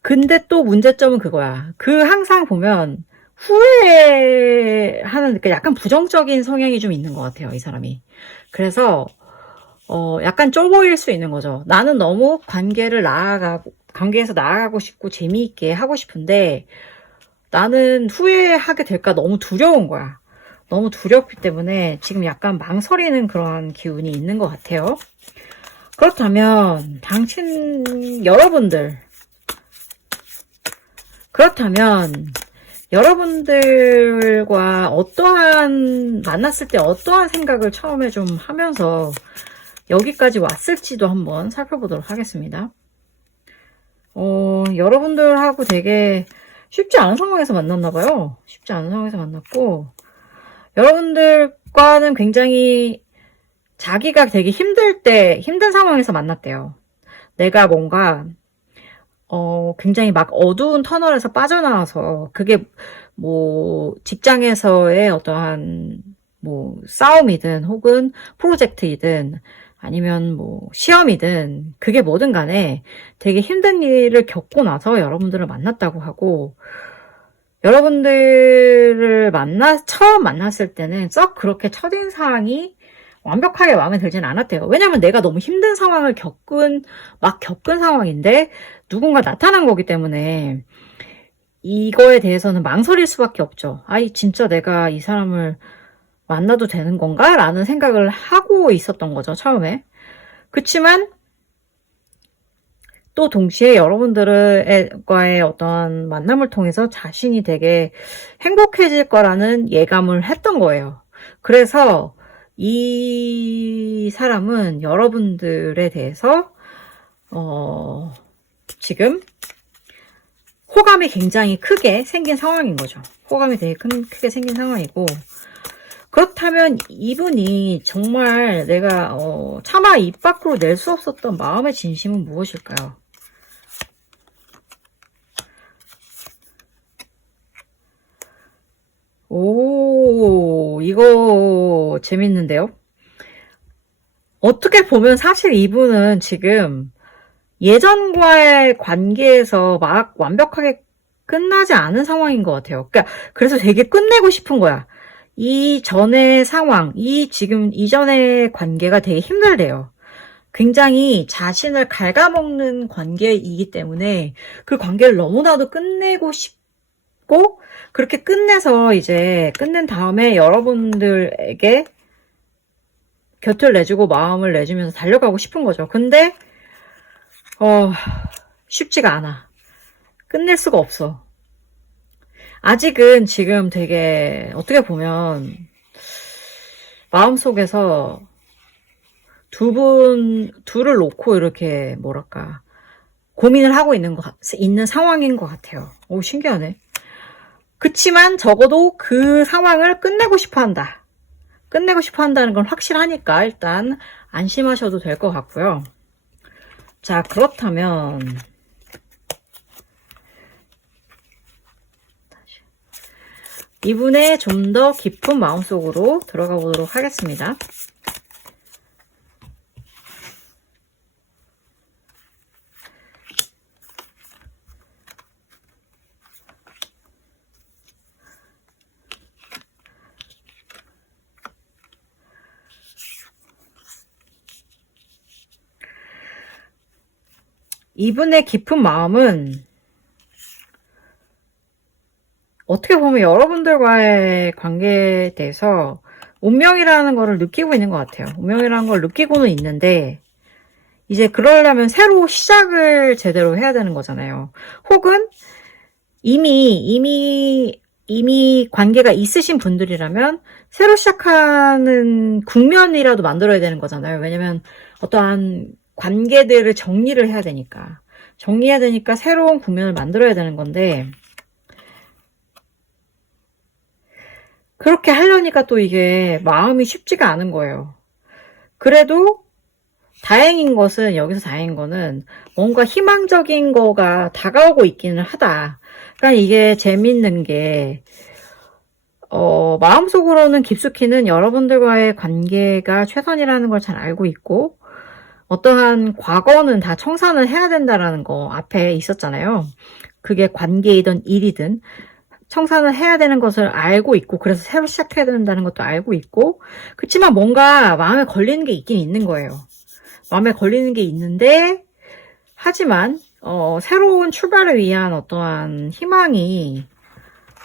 근데 또 문제점은 그거야. 항상 보면 후회하는, 약간 부정적인 성향이 좀 있는 것 같아요, 이 사람이. 그래서, 약간 쫄보일 수 있는 거죠. 나는 너무 관계에서 나아가고 싶고 재미있게 하고 싶은데, 나는 후회하게 될까 너무 두려운 거야. 너무 두렵기 때문에 지금 약간 망설이는 그런 기운이 있는 것 같아요. 그렇다면 여러분들과 만났을 때 어떠한 생각을 처음에 좀 하면서 여기까지 왔을지도 한번 살펴보도록 하겠습니다. 여러분들하고 되게 쉽지 않은 상황에서 만났나봐요. 쉽지 않은 상황에서 만났고, 여러분들과는 굉장히 자기가 되게 힘든 상황에서 만났대요. 내가 뭔가, 굉장히 막 어두운 터널에서 빠져나와서, 그게 뭐, 직장에서의 어떠한, 뭐, 싸움이든, 혹은 프로젝트이든, 아니면 뭐, 시험이든, 그게 뭐든 간에 되게 힘든 일을 겪고 나서 여러분들을 만났다고 하고, 여러분들을 처음 만났을 때는 썩 그렇게 첫인상이 완벽하게 마음에 들진 않았대요. 왜냐면 내가 너무 힘든 상황을 겪은 상황인데 누군가 나타난 거기 때문에 이거에 대해서는 망설일 수밖에 없죠. 아이, 진짜 내가 이 사람을 만나도 되는 건가? 라는 생각을 하고 있었던 거죠, 처음에. 그치만 또 동시에 여러분들과의 어떤 만남을 통해서 자신이 되게 행복해질 거라는 예감을 했던 거예요. 그래서 이 사람은 여러분들에 대해서 지금 호감이 굉장히 크게 생긴 상황인 거죠. 호감이 되게 크게 생긴 상황이고, 그렇다면 이분이 정말 내가 차마 입 밖으로 낼 수 없었던 마음의 진심은 무엇일까요? 오, 이거 재밌는데요? 어떻게 보면 사실 이분은 지금 예전과의 관계에서 막 완벽하게 끝나지 않은 상황인 것 같아요. 그래서 되게 끝내고 싶은 거야. 이전의 상황, 이전의 관계가 되게 힘들대요. 굉장히 자신을 갉아먹는 관계이기 때문에 그 관계를 너무나도 끝내고 싶고, 그렇게 끝낸 다음에 여러분들에게 곁을 내주고 마음을 내주면서 달려가고 싶은 거죠. 근데 쉽지가 않아. 끝낼 수가 없어. 아직은 지금 되게 어떻게 보면 마음속에서 둘을 놓고 이렇게 뭐랄까 고민을 하고 있는 상황인 것 같아요. 오, 신기하네. 그치만 적어도 그 상황을 끝내고 싶어 한다. 끝내고 싶어 한다는 건 확실하니까 일단 안심하셔도 될 것 같고요. 자, 그렇다면 이분의 좀 더 깊은 마음속으로 들어가 보도록 하겠습니다. 이분의 깊은 마음은 어떻게 보면 여러분들과의 관계에 대해서 운명이라는 거를 느끼고 있는 것 같아요. 운명이라는 걸 느끼고는 있는데 이제 그러려면 새로 시작을 제대로 해야 되는 거잖아요. 혹은 이미 관계가 있으신 분들이라면 새로 시작하는 국면이라도 만들어야 되는 거잖아요. 왜냐면 어떠한 관계들을 정리를 해야 되니까. 정리해야 되니까 새로운 국면을 만들어야 되는 건데 그렇게 하려니까 또 이게 마음이 쉽지가 않은 거예요. 그래도 여기서 다행인 거는 뭔가 희망적인 거가 다가오고 있기는 하다. 그러니까 이게 재밌는 게 마음속으로는 깊숙이는 여러분들과의 관계가 최선이라는 걸 잘 알고 있고, 어떠한 과거는 다 청산을 해야 된다라는 거 앞에 있었잖아요. 그게 관계이든 일이든 청산을 해야 되는 것을 알고 있고, 그래서 새로 시작해야 된다는 것도 알고 있고, 그렇지만 뭔가 마음에 걸리는 게 있긴 있는 거예요. 마음에 걸리는 게 있는데, 하지만 새로운 출발을 위한 어떠한 희망이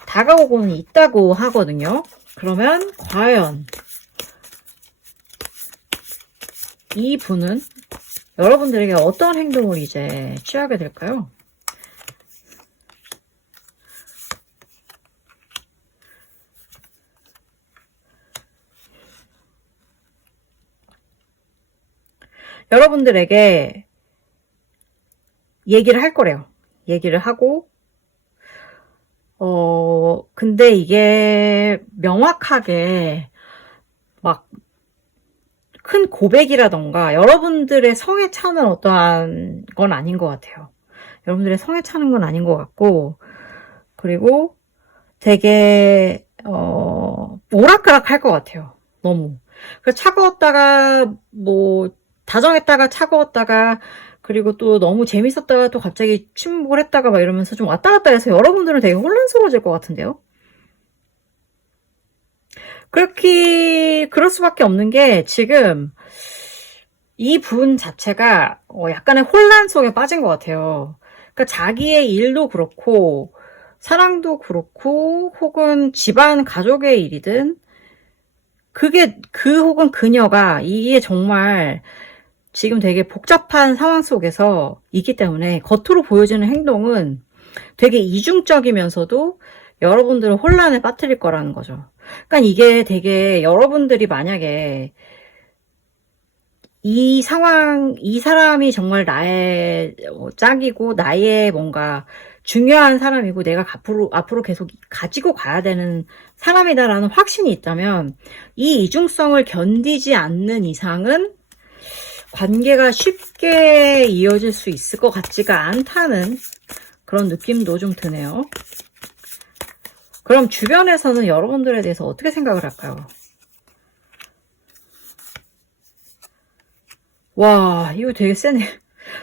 다가오고는 있다고 하거든요. 그러면 과연 이 분은 여러분들에게 어떤 행동을 이제 취하게 될까요? 여러분들에게 얘기를 할 거래요. 얘기를 하고, 근데 이게 명확하게 막 큰 고백이라던가 여러분들의 성에 차는 어떠한 건 아닌 것 같아요. 여러분들의 성에 차는 건 아닌 것 같고, 그리고 되게, 오락가락 할 것 같아요. 너무. 그래서 차가웠다가, 다정했다가 차가웠다가, 그리고 또 너무 재밌었다가 또 갑자기 침묵을 했다가 막 이러면서 좀 왔다 갔다 해서 여러분들은 되게 혼란스러워질 것 같은데요? 그럴 수밖에 없는 게 지금 이 분 자체가 약간의 혼란 속에 빠진 것 같아요. 그러니까 자기의 일도 그렇고 사랑도 그렇고 혹은 집안 가족의 일이든 그게 혹은 그녀가 이게 정말 지금 되게 복잡한 상황 속에서 있기 때문에 겉으로 보여지는 행동은 되게 이중적이면서도 여러분들을 혼란에 빠뜨릴 거라는 거죠. 그러니까 이게 되게 여러분들이 만약에 이 사람이 정말 나의 짝이고 나의 뭔가 중요한 사람이고 내가 앞으로 계속 가지고 가야 되는 사람이다라는 확신이 있다면 이 이중성을 견디지 않는 이상은 관계가 쉽게 이어질 수 있을 것 같지가 않다는 그런 느낌도 좀 드네요. 그럼 주변에서는 여러분들에 대해서 어떻게 생각을 할까요? 와, 이거 되게 세네.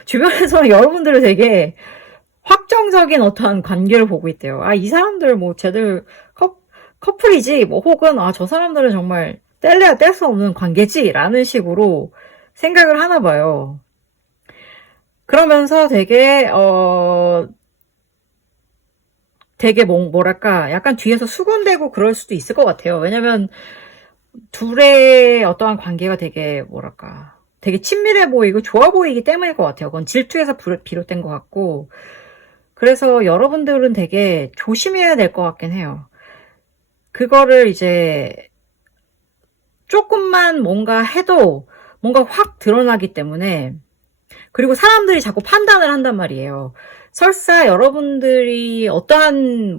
주변에서는 여러분들을 되게 확정적인 어떠한 관계를 보고 있대요. 아, 이 사람들 쟤들 커플이지, 혹은, 저 사람들은 정말 뗄래야 뗄 수 없는 관계지, 라는 식으로 생각을 하나 봐요. 그러면서 되게 뭐랄까, 약간 뒤에서 수군대고 그럴 수도 있을 것 같아요. 왜냐면, 둘의 어떠한 관계가 되게 되게 친밀해 보이고 좋아 보이기 때문일 것 같아요. 그건 질투에서 비롯된 것 같고, 그래서 여러분들은 되게 조심해야 될 것 같긴 해요. 그거를 이제 조금만 뭔가 해도 뭔가 확 드러나기 때문에, 그리고 사람들이 자꾸 판단을 한단 말이에요. 설사 여러분들이 어떠한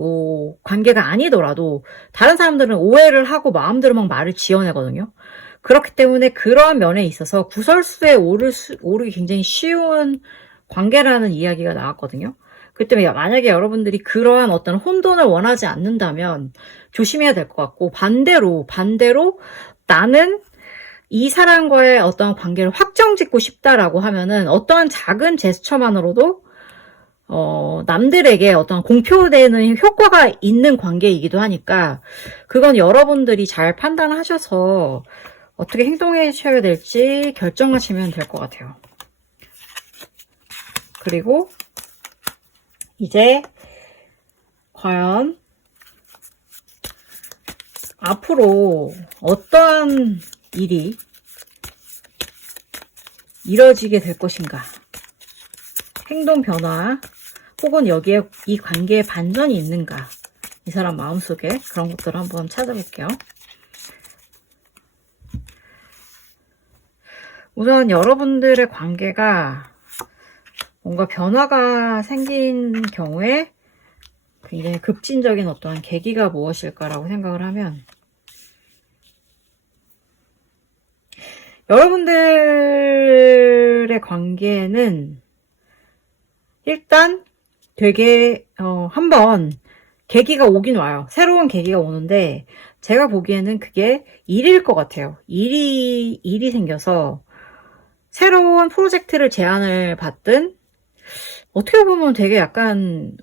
관계가 아니더라도 다른 사람들은 오해를 하고 마음대로 막 말을 지어내거든요. 그렇기 때문에 그러한 면에 있어서 구설수에 오르기 굉장히 쉬운 관계라는 이야기가 나왔거든요. 그렇기 때문에 만약에 여러분들이 그러한 어떤 혼돈을 원하지 않는다면 조심해야 될 것 같고, 반대로 나는 이 사람과의 어떤 관계를 확정짓고 싶다라고 하면은 어떠한 작은 제스처만으로도 남들에게 어떤 공표되는 효과가 있는 관계이기도 하니까 그건 여러분들이 잘 판단하셔서 어떻게 행동해 주셔야 될지 결정하시면 될 것 같아요. 그리고 이제 과연 앞으로 어떠한 일이 이뤄지게 될 것인가, 행동 변화 혹은 여기에 이 관계에 반전이 있는가, 이 사람 마음속에 그런 것들을 한번 찾아볼게요. 우선 여러분들의 관계가 뭔가 변화가 생긴 경우에 굉장히 급진적인 어떠한 계기가 무엇일까라고 생각을 하면, 여러분들의 관계는 일단 되게 한번 계기가 오긴 와요. 새로운 계기가 오는데 제가 보기에는 그게 일일 것 같아요. 일이 생겨서 새로운 프로젝트를 제안을 받든 어떻게 보면 되게 약간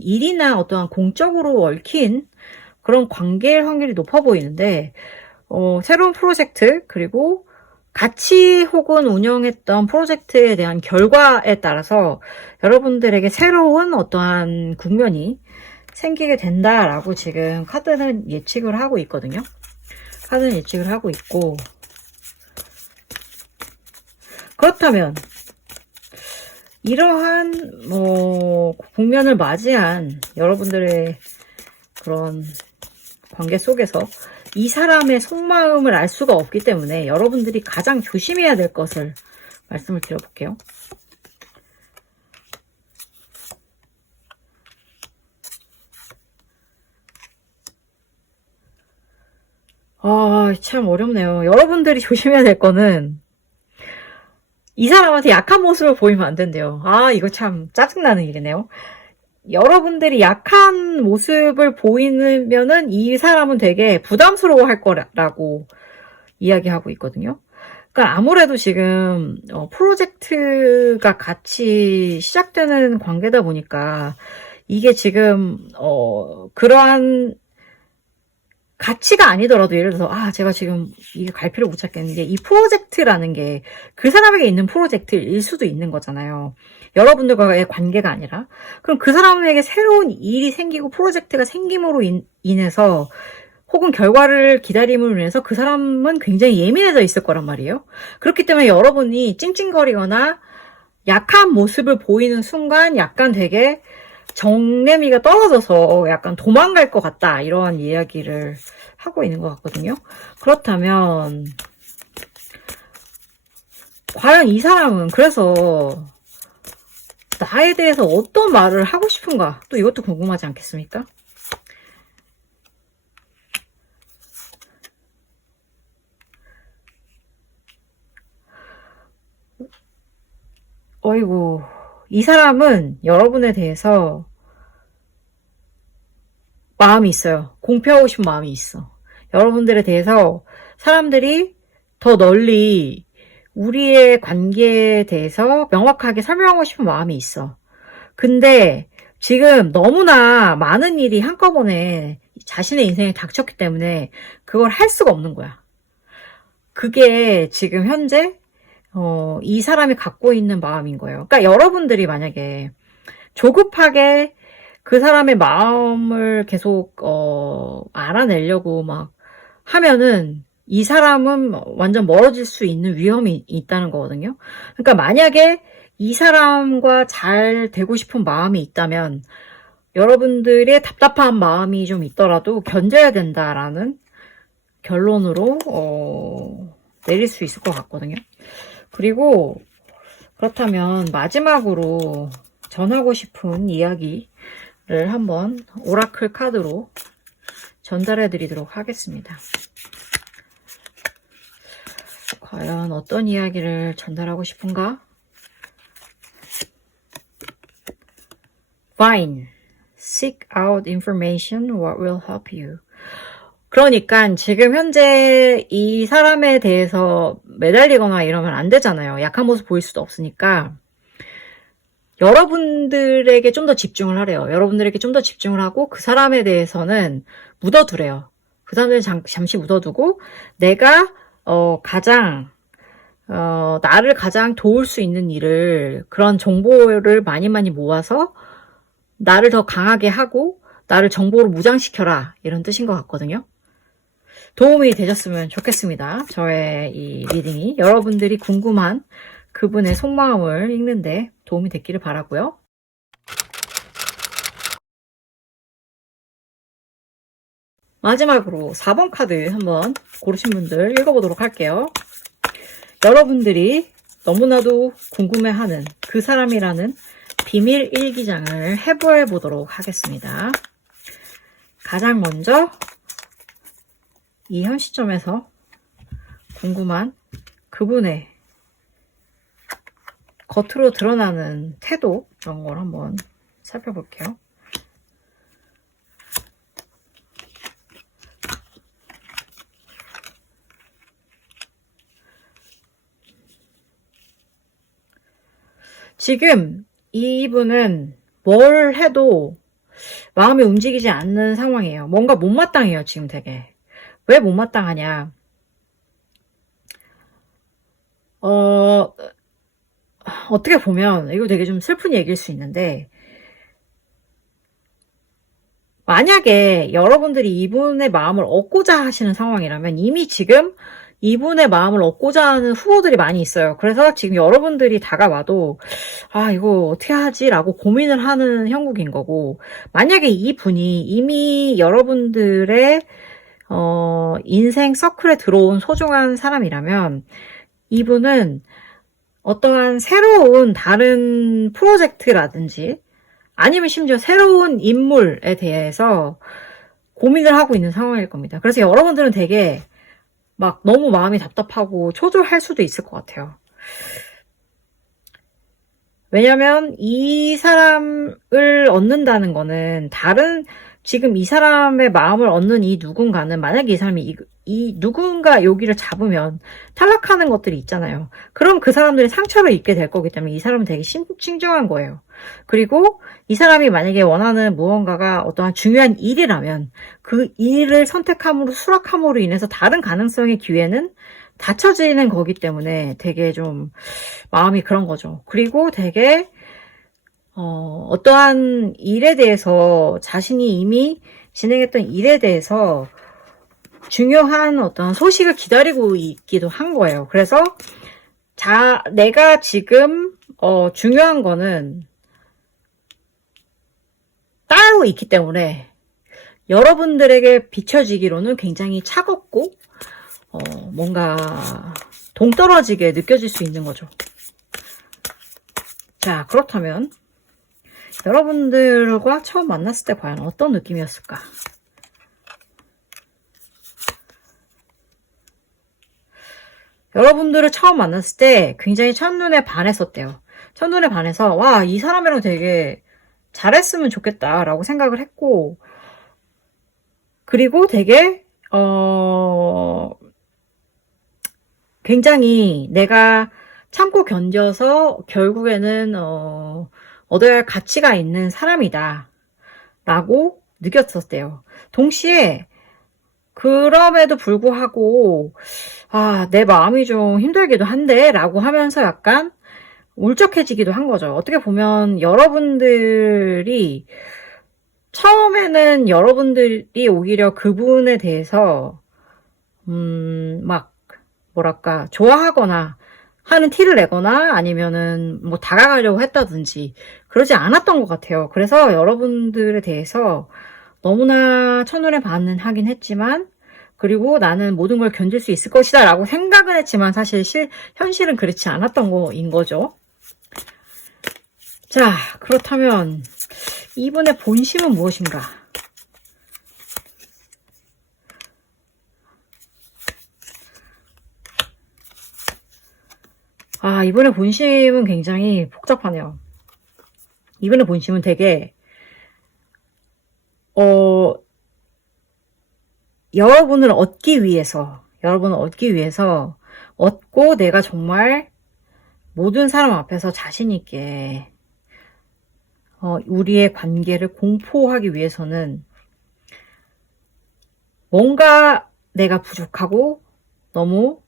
일이나 어떠한 공적으로 얽힌 그런 관계일 확률이 높아 보이는데 새로운 프로젝트 그리고 같이 혹은 운영했던 프로젝트에 대한 결과에 따라서 여러분들에게 새로운 어떠한 국면이 생기게 된다라고 지금 카드는 예측을 하고 있거든요. 카드는 예측을 하고 있고 그렇다면 이러한 국면을 맞이한 여러분들의 그런 관계 속에서 이 사람의 속마음을 알 수가 없기 때문에 여러분들이 가장 조심해야 될 것을 말씀을 드려볼게요. 참 어렵네요. 여러분들이 조심해야 될 거는 이 사람한테 약한 모습을 보이면 안 된대요. 이거 참 짜증나는 일이네요. 여러분들이 약한 모습을 보이면은 이 사람은 되게 부담스러워 할 거라고 이야기하고 있거든요. 그러니까 아무래도 지금 프로젝트가 같이 시작되는 관계다 보니까 이게 지금 그러한 가치가 아니더라도 예를 들어서 제가 지금 이게 갈피를 못 찾겠는 게 이 프로젝트라는 게 그 사람에게 있는 프로젝트일 수도 있는 거잖아요. 여러분들과의 관계가 아니라. 그럼 그 사람에게 새로운 일이 생기고 프로젝트가 생김으로 인해서 혹은 결과를 기다림으로 인해서 그 사람은 굉장히 예민해져 있을 거란 말이에요. 그렇기 때문에 여러분이 찡찡거리거나 약한 모습을 보이는 순간 약간 되게 정내미가 떨어져서 약간 도망갈 것 같다 이러한 이야기를 하고 있는 것 같거든요. 그렇다면 과연 이 사람은 그래서 나에 대해서 어떤 말을 하고 싶은가 또 이것도 궁금하지 않겠습니까? 어이구, 이 사람은 여러분에 대해서 마음이 있어요. 공표하고 싶은 마음이 있어. 여러분들에 대해서 사람들이 더 널리 우리의 관계에 대해서 명확하게 설명하고 싶은 마음이 있어. 근데 지금 너무나 많은 일이 한꺼번에 자신의 인생에 닥쳤기 때문에 그걸 할 수가 없는 거야. 그게 지금 현재 이 사람이 갖고 있는 마음인 거예요. 그러니까 여러분들이 만약에 조급하게 그 사람의 마음을 계속 알아내려고 막 하면은 이 사람은 완전 멀어질 수 있는 위험이 있다는 거거든요. 그러니까 만약에 이 사람과 잘 되고 싶은 마음이 있다면 여러분들의 답답한 마음이 좀 있더라도 견뎌야 된다라는 결론으로 내릴 수 있을 것 같거든요. 그리고 그렇다면 마지막으로 전하고 싶은 이야기를 한번 오라클 카드로 전달해 드리도록 하겠습니다. 과연 어떤 이야기를 전달하고 싶은가? Fine. Seek out information what will help you. 그러니까 지금 현재 이 사람에 대해서 매달리거나 이러면 안 되잖아요. 약한 모습 보일 수도 없으니까 여러분들에게 좀 더 집중을 하래요. 여러분들에게 좀 더 집중을 하고 그 사람에 대해서는 묻어두래요. 그 사람을 잠시 묻어두고 내가 가장 나를 가장 도울 수 있는 일을 그런 정보를 많이 모아서 나를 더 강하게 하고 나를 정보로 무장시켜라 이런 뜻인 것 같거든요. 도움이 되셨으면 좋겠습니다. 저의 이 리딩이 여러분들이 궁금한 그분의 속마음을 읽는데 도움이 됐기를 바라고요. 마지막으로 4번 카드 한번 고르신 분들 읽어보도록 할게요. 여러분들이 너무나도 궁금해하는 그 사람이라는 비밀 일기장을 해부해 보도록 하겠습니다. 가장 먼저 이 현 시점에서 궁금한 그분의 겉으로 드러나는 태도 이런 걸 한번 살펴볼게요. 지금 이분은 뭘 해도 마음이 움직이지 않는 상황이에요. 뭔가 못마땅해요, 지금 되게. 왜 못마땅하냐. 어떻게 보면, 이거 되게 좀 슬픈 얘기일 수 있는데, 만약에 여러분들이 이분의 마음을 얻고자 하시는 상황이라면 이미 지금 이분의 마음을 얻고자 하는 후보들이 많이 있어요. 그래서 지금 여러분들이 다가와도 아 이거 어떻게 하지? 라고 고민을 하는 형국인 거고, 만약에 이분이 이미 여러분들의 인생 서클에 들어온 소중한 사람이라면 이분은 어떠한 새로운 다른 프로젝트라든지 아니면 심지어 새로운 인물에 대해서 고민을 하고 있는 상황일 겁니다. 그래서 여러분들은 되게 막 너무 마음이 답답하고 초조할 수도 있을 것 같아요. 왜냐면 이 사람을 얻는다는 거는 지금 이 사람의 마음을 얻는 이 누군가는, 만약에 이 사람이 이 누군가 여기를 잡으면 탈락하는 것들이 있잖아요. 그럼 그 사람들이 상처를 입게 될 거기 때문에 이 사람은 되게 신중한 거예요. 그리고 이 사람이 만약에 원하는 무언가가 어떠한 중요한 일이라면 그 일을 선택함으로 수락함으로 인해서 다른 가능성의 기회는 닫혀지는 거기 때문에 되게 좀 마음이 그런 거죠. 그리고 되게 어떠한 일에 대해서 자신이 이미 진행했던 일에 대해서 중요한 어떤 소식을 기다리고 있기도 한 거예요. 그래서 내가 지금 중요한 거는 따로 있기 때문에 여러분들에게 비춰지기로는 굉장히 차갑고 뭔가 동떨어지게 느껴질 수 있는 거죠. 자, 그렇다면 여러분들과 처음 만났을 때 과연 어떤 느낌이었을까? 여러분들을 처음 만났을 때 굉장히 첫눈에 반했었대요. 첫눈에 반해서 와, 이 사람이랑 되게 잘했으면 좋겠다라고 생각을 했고, 그리고 되게 굉장히 내가 참고 견뎌서 결국에는 얻어야 할 가치가 있는 사람이다 라고 느꼈었대요. 동시에 그럼에도 불구하고 내 마음이 좀 힘들기도 한데 라고 하면서 약간 울적해지기도 한 거죠. 어떻게 보면 여러분들이 처음에는 여러분들이 오히려 그분에 대해서 막 뭐랄까 좋아하거나 하는 티를 내거나 아니면은 뭐 다가가려고 했다든지 그러지 않았던 것 같아요. 그래서 여러분들에 대해서 너무나 첫눈에 반하긴 했지만, 그리고 나는 모든 걸 견딜 수 있을 것이다 라고 생각은 했지만 사실 현실은 그렇지 않았던 거인 거죠. 자, 그렇다면 이분의 본심은 무엇인가? 이분의 본심은 굉장히 복잡하네요. 이분의 본심은 되게 여러분을 얻기 위해서 얻고 내가 정말 모든 사람 앞에서 자신 있게 우리의 관계를 공포하기 위해서는 뭔가 내가 부족하고 너무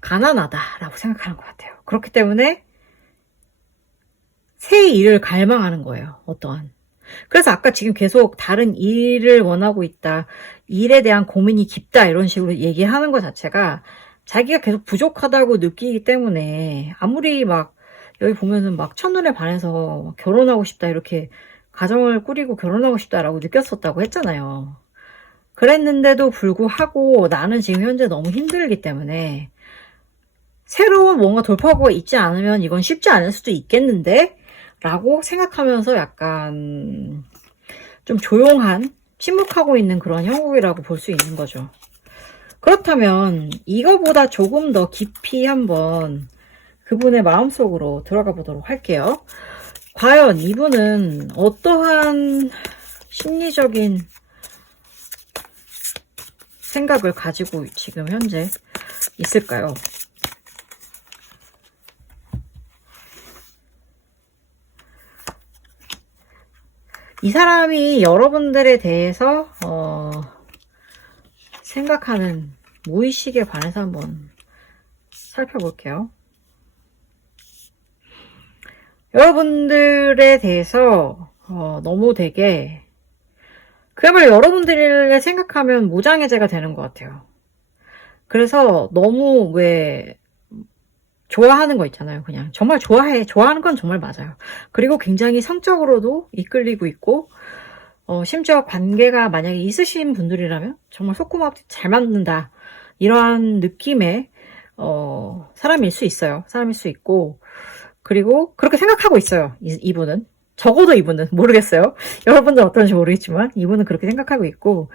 가난하다라고 생각하는 것 같아요. 그렇기 때문에 새 일을 갈망하는 거예요. 어떠한. 그래서 아까 지금 계속 다른 일을 원하고 있다, 일에 대한 고민이 깊다 이런 식으로 얘기하는 것 자체가 자기가 계속 부족하다고 느끼기 때문에, 아무리 막 여기 보면은 막 첫눈에 반해서 결혼하고 싶다, 이렇게 가정을 꾸리고 결혼하고 싶다라고 느꼈었다고 했잖아요. 그랬는데도 불구하고 나는 지금 현재 너무 힘들기 때문에 새로운 뭔가 돌파구가 있지 않으면 이건 쉽지 않을 수도 있겠는데 라고 생각하면서 약간 좀 조용한, 침묵하고 있는 그런 형국이라고 볼 수 있는 거죠. 그렇다면 이거보다 조금 더 깊이 한번 그분의 마음속으로 들어가 보도록 할게요. 과연 이분은 어떠한 심리적인 생각을 가지고 지금 현재 있을까요? 이 사람이 여러분들에 대해서 생각하는 무의식에 관해서 한번 살펴볼게요. 여러분들에 대해서 너무 되게 그야말로 여러분들을 생각하면 무장해제가 되는 것 같아요. 그래서 너무 왜 좋아하는 거 있잖아요. 그냥 정말 좋아하는 건 정말 맞아요. 그리고 굉장히 성적으로도 이끌리고 있고 심지어 관계가 만약에 있으신 분들이라면 정말 속고맙게 잘 맞는다 이러한 느낌의 사람일 수 있어요. 사람일 수 있고 그리고 그렇게 생각하고 있어요. 이분은 적어도 이분은 모르겠어요. 여러분들 어떤지 모르겠지만 이분은 그렇게 생각하고 있고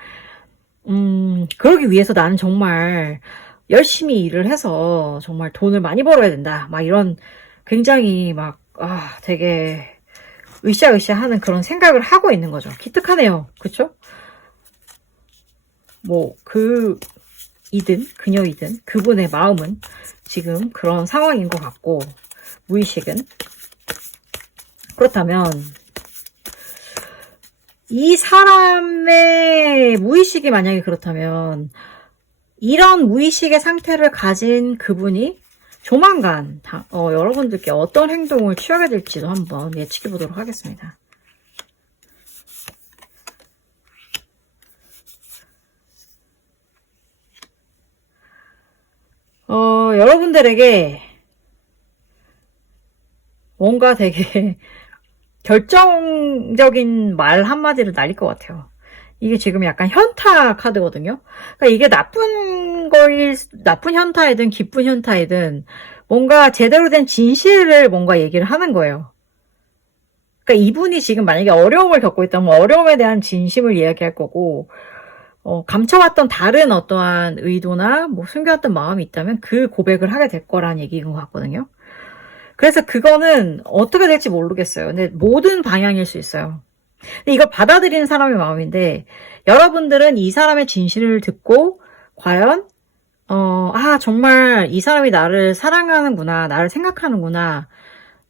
그러기 위해서 나는 정말 열심히 일을 해서 정말 돈을 많이 벌어야 된다. 막 이런 굉장히 막 되게 으쌰으쌰 하는 그런 생각을 하고 있는 거죠. 기특하네요. 그쵸? 뭐 이든 그녀이든 그분의 마음은 지금 그런 상황인 것 같고 무의식은 그렇다면 이 사람의 무의식이 만약에 그렇다면 이런 무의식의 상태를 가진 그분이 조만간 여러분들께 어떤 행동을 취하게 될지도 한번 예측해 보도록 하겠습니다. 여러분들에게 뭔가 되게 결정적인 말 한마디를 날릴 것 같아요. 이게 지금 약간 현타 카드거든요. 그러니까 이게 나쁜 현타이든 기쁜 현타이든 뭔가 제대로 된 진실을 뭔가 얘기를 하는 거예요. 그러니까 이분이 지금 만약에 어려움을 겪고 있다면 어려움에 대한 진심을 이야기할 거고 감춰왔던 다른 어떠한 의도나 뭐 숨겨왔던 마음이 있다면 그 고백을 하게 될 거라는 얘기인 것 같거든요. 그래서 그거는 어떻게 될지 모르겠어요. 근데 모든 방향일 수 있어요. 근데 이걸 받아들이는 사람의 마음인데 여러분들은 이 사람의 진실을 듣고 과연 정말 이 사람이 나를 사랑하는구나, 나를 생각하는구나,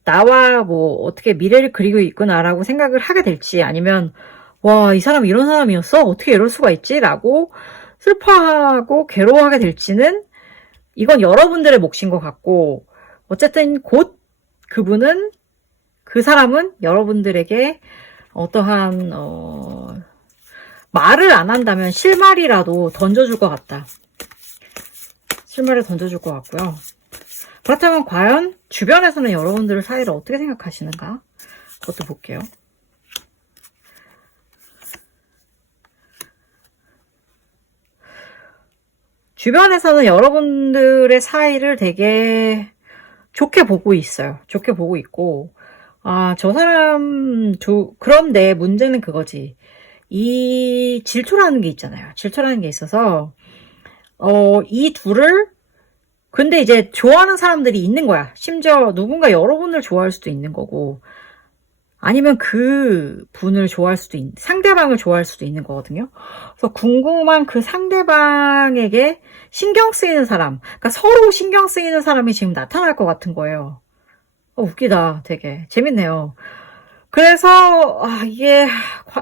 나와 뭐 어떻게 미래를 그리고 있구나라고 생각을 하게 될지 아니면 와, 이 사람 이런 사람이었어? 어떻게 이럴 수가 있지? 라고 슬퍼하고 괴로워하게 될지는 이건 여러분들의 몫인 것 같고 어쨌든 곧 그 사람은 여러분들에게 어떠한 말을 안 한다면 실말이라도 던져줄 것 같다. 실말을 던져줄 것 같고요. 그렇다면 과연 주변에서는 여러분들 사이를 어떻게 생각하시는가? 그것도 볼게요. 주변에서는 여러분들의 사이를 되게 좋게 보고 있어요. 좋게 보고 있고 저 사람 그런데 문제는 그거지. 이 질투라는 게 있잖아요. 질투라는 게 있어서 이 둘을 근데 이제 좋아하는 사람들이 있는 거야. 심지어 누군가 여러분을 좋아할 수도 있는 거고 아니면 그 분을 좋아할 수도 상대방을 좋아할 수도 있는 거거든요. 그래서 궁금한 그 상대방에게 신경 쓰이는 사람, 그러니까 서로 신경 쓰이는 사람이 지금 나타날 것 같은 거예요. 웃기다. 되게 재밌네요. 그래서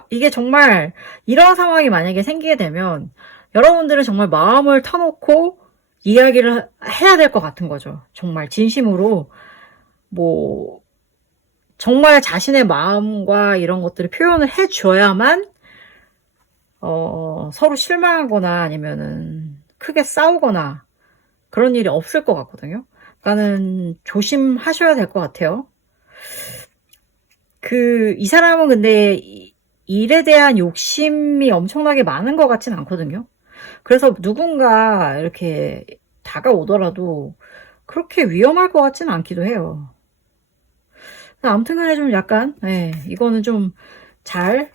이게 정말 이런 상황이 만약에 생기게 되면 여러분들은 정말 마음을 터놓고 이야기를 해야 될 것 같은 거죠. 정말 진심으로 뭐 정말 자신의 마음과 이런 것들을 표현을 해줘야만 서로 실망하거나 아니면은 크게 싸우거나 그런 일이 없을 것 같거든요. 그러니까는 조심하셔야 될 것 같아요. 이 사람은 근데 일에 대한 욕심이 엄청나게 많은 것 같진 않거든요. 그래서 누군가 이렇게 다가오더라도 그렇게 위험할 것 같지는 않기도 해요. 아무튼 간에 좀 약간 이거는 좀 잘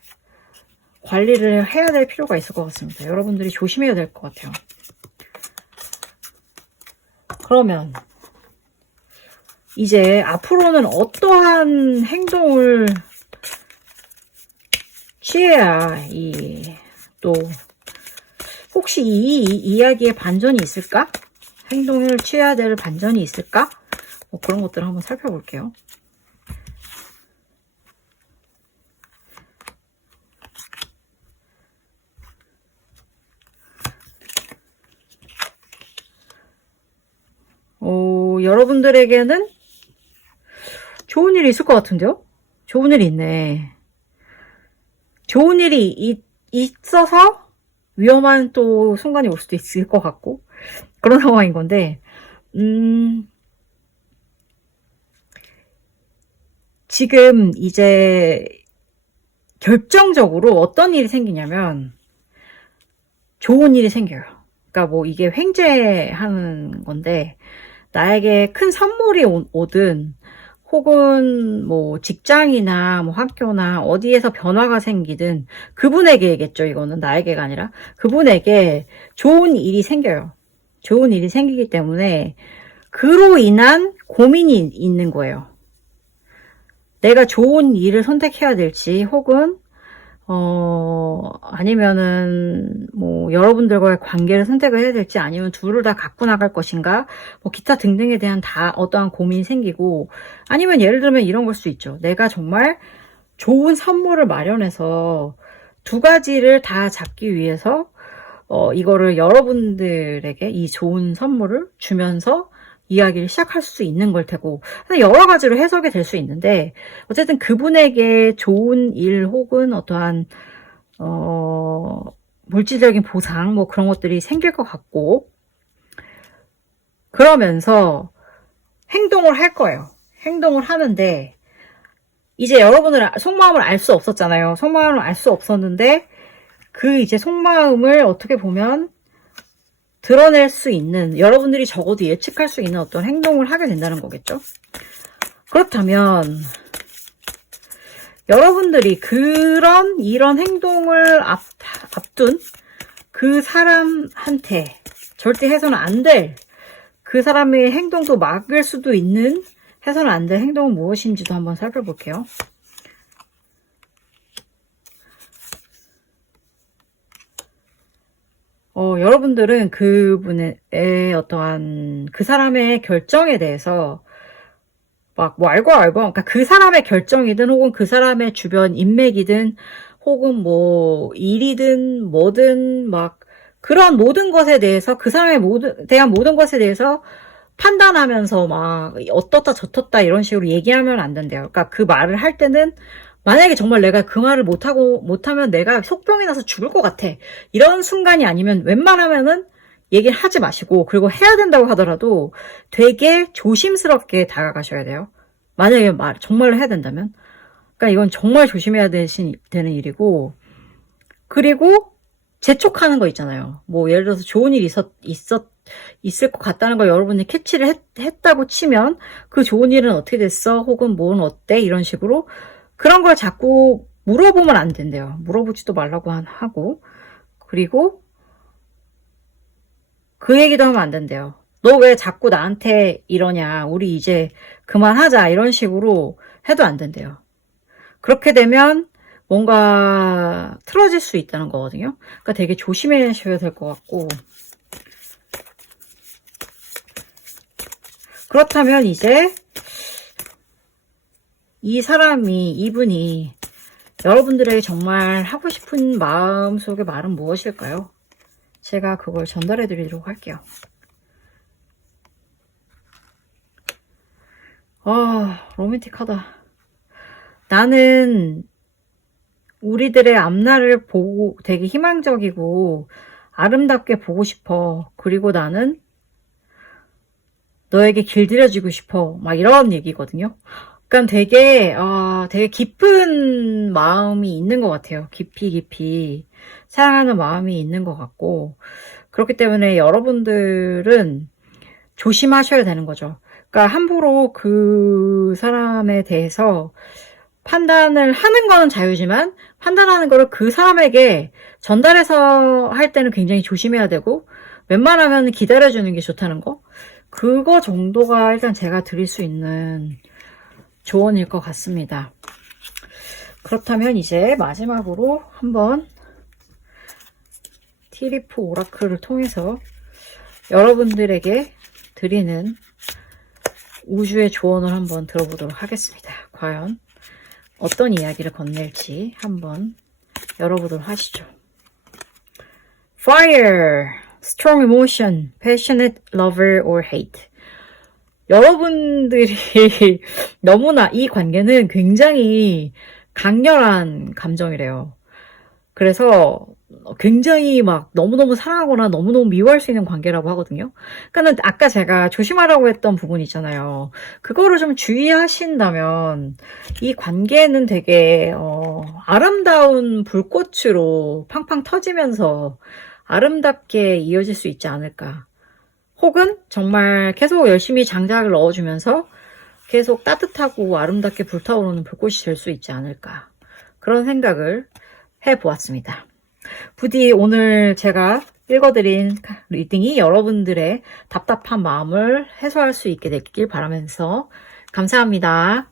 관리를 해야 될 필요가 있을 것 같습니다. 여러분들이 조심해야 될 것 같아요. 그러면 이제 앞으로는 어떠한 행동을 취해야 또 혹시 이 이야기에 반전이 있을까? 행동을 취해야 될 반전이 있을까? 뭐 그런 것들을 한번 살펴볼게요. 여러분들에게는 좋은 일이 있을 것 같은데요? 좋은 일이 있네. 좋은 일이 있어서 위험한 또 순간이 올 수도 있을 것 같고, 그런 상황인 건데, 지금 이제 결정적으로 어떤 일이 생기냐면, 좋은 일이 생겨요. 그러니까 뭐 이게 횡재하는 건데, 나에게 큰 선물이 오든, 혹은 뭐 직장이나 뭐 학교나 어디에서 변화가 생기든 그분에게겠죠. 이거는 나에게가 아니라 그분에게 좋은 일이 생겨요. 좋은 일이 생기기 때문에 그로 인한 고민이 있는 거예요. 내가 좋은 일을 선택해야 될지, 혹은 아니면은 뭐 여러분들과의 관계를 선택을 해야 될지, 아니면 둘을 다 갖고 나갈 것인가, 뭐 기타 등등에 대한 다 어떠한 고민이 생기고, 아니면 예를 들면 이런 걸 수 있죠. 내가 정말 좋은 선물을 마련해서 두 가지를 다 잡기 위해서 이거를 여러분들에게 이 좋은 선물을 주면서 이야기를 시작할 수 있는 걸 테고, 여러 가지로 해석이 될 수 있는데, 어쨌든 그분에게 좋은 일 혹은 어떠한 물질적인 보상 뭐 그런 것들이 생길 것 같고, 그러면서 행동을 할 거예요. 행동을 하는데, 이제 여러분을 속마음을 알 수 없었잖아요. 속마음을 알 수 없었는데, 그 이제 속마음을 어떻게 보면 드러낼 수 있는, 여러분들이 적어도 예측할 수 있는 어떤 행동을 하게 된다는 거겠죠. 그렇다면 여러분들이 이런 행동을 앞둔 그 사람한테 절대 해서는 안 될, 그 사람의 행동도 막을 수도 있는 해서는 안 될 행동은 무엇인지도 한번 살펴볼게요. 여러분들은 그분의 어떠한 그 사람의 결정에 대해서 막 뭐 알고 그러니까 그 사람의 결정이든, 혹은 그 사람의 주변 인맥이든, 혹은 뭐 일이든 뭐든, 막 그런 모든 것에 대해서, 그 사람의 대한 모든 것에 대해서 판단하면서 막 어떻다 저떻다 이런 식으로 얘기하면 안 된대요. 그러니까 그 말을 할 때는, 만약에 정말 내가 그 말을 못하면 내가 속병이 나서 죽을 것 같아, 이런 순간이 아니면 웬만하면은 얘기를 하지 마시고, 그리고 해야 된다고 하더라도 되게 조심스럽게 다가가셔야 돼요. 만약에 정말로 해야 된다면. 그러니까 이건 정말 조심해야 되는 일이고, 그리고 재촉하는 거 있잖아요. 뭐 예를 들어서 좋은 일이 있을 것 같다는 걸 여러분이 캐치를 했다고 치면, 그 좋은 일은 어떻게 됐어? 혹은 뭐는 어때? 이런 식으로 그런 걸 자꾸 물어보면 안 된대요. 물어보지도 말라고 하고, 그리고 그 얘기도 하면 안 된대요. 너 왜 자꾸 나한테 이러냐, 우리 이제 그만하자, 이런 식으로 해도 안 된대요. 그렇게 되면 뭔가 틀어질 수 있다는 거거든요. 그러니까 되게 조심하셔야 될 것 같고, 그렇다면 이제 이분이 여러분들에게 정말 하고 싶은 마음속의 말은 무엇일까요? 제가 그걸 전달해 드리도록 할게요. 로맨틱하다. 나는 우리들의 앞날을 보고 되게 희망적이고 아름답게 보고 싶어. 그리고 나는 너에게 길들여지고 싶어. 막 이런 얘기거든요. 그러니까 되게 깊은 마음이 있는 것 같아요. 깊이 사랑하는 마음이 있는 것 같고, 그렇기 때문에 여러분들은 조심하셔야 되는 거죠. 그러니까 함부로 그 사람에 대해서 판단을 하는 거는 자유지만, 판단하는 거를 그 사람에게 전달해서 할 때는 굉장히 조심해야 되고, 웬만하면 기다려주는 게 좋다는 거, 그거 정도가 일단 제가 드릴 수 있는 조언일 것 같습니다. 그렇다면 이제 마지막으로 한번 티리프 오라클을 통해서 여러분들에게 드리는 우주의 조언을 한번 들어보도록 하겠습니다. 과연 어떤 이야기를 건넬지 한번 열어보도록 하시죠. Fire, strong emotion, passionate lover or hate. 여러분들이 너무나 이 관계는 굉장히 강렬한 감정이래요. 그래서 굉장히 막 너무너무 사랑하거나 너무너무 미워할 수 있는 관계라고 하거든요. 그러니까는 아까 제가 조심하라고 했던 부분 있잖아요. 그거를 좀 주의하신다면 이 관계는 되게 아름다운 불꽃으로 팡팡 터지면서 아름답게 이어질 수 있지 않을까. 혹은 정말 계속 열심히 장작을 넣어주면서 계속 따뜻하고 아름답게 불타오르는 불꽃이 될 수 있지 않을까. 그런 생각을 해보았습니다. 부디 오늘 제가 읽어드린 리딩이 여러분들의 답답한 마음을 해소할 수 있게 됐길 바라면서 감사합니다.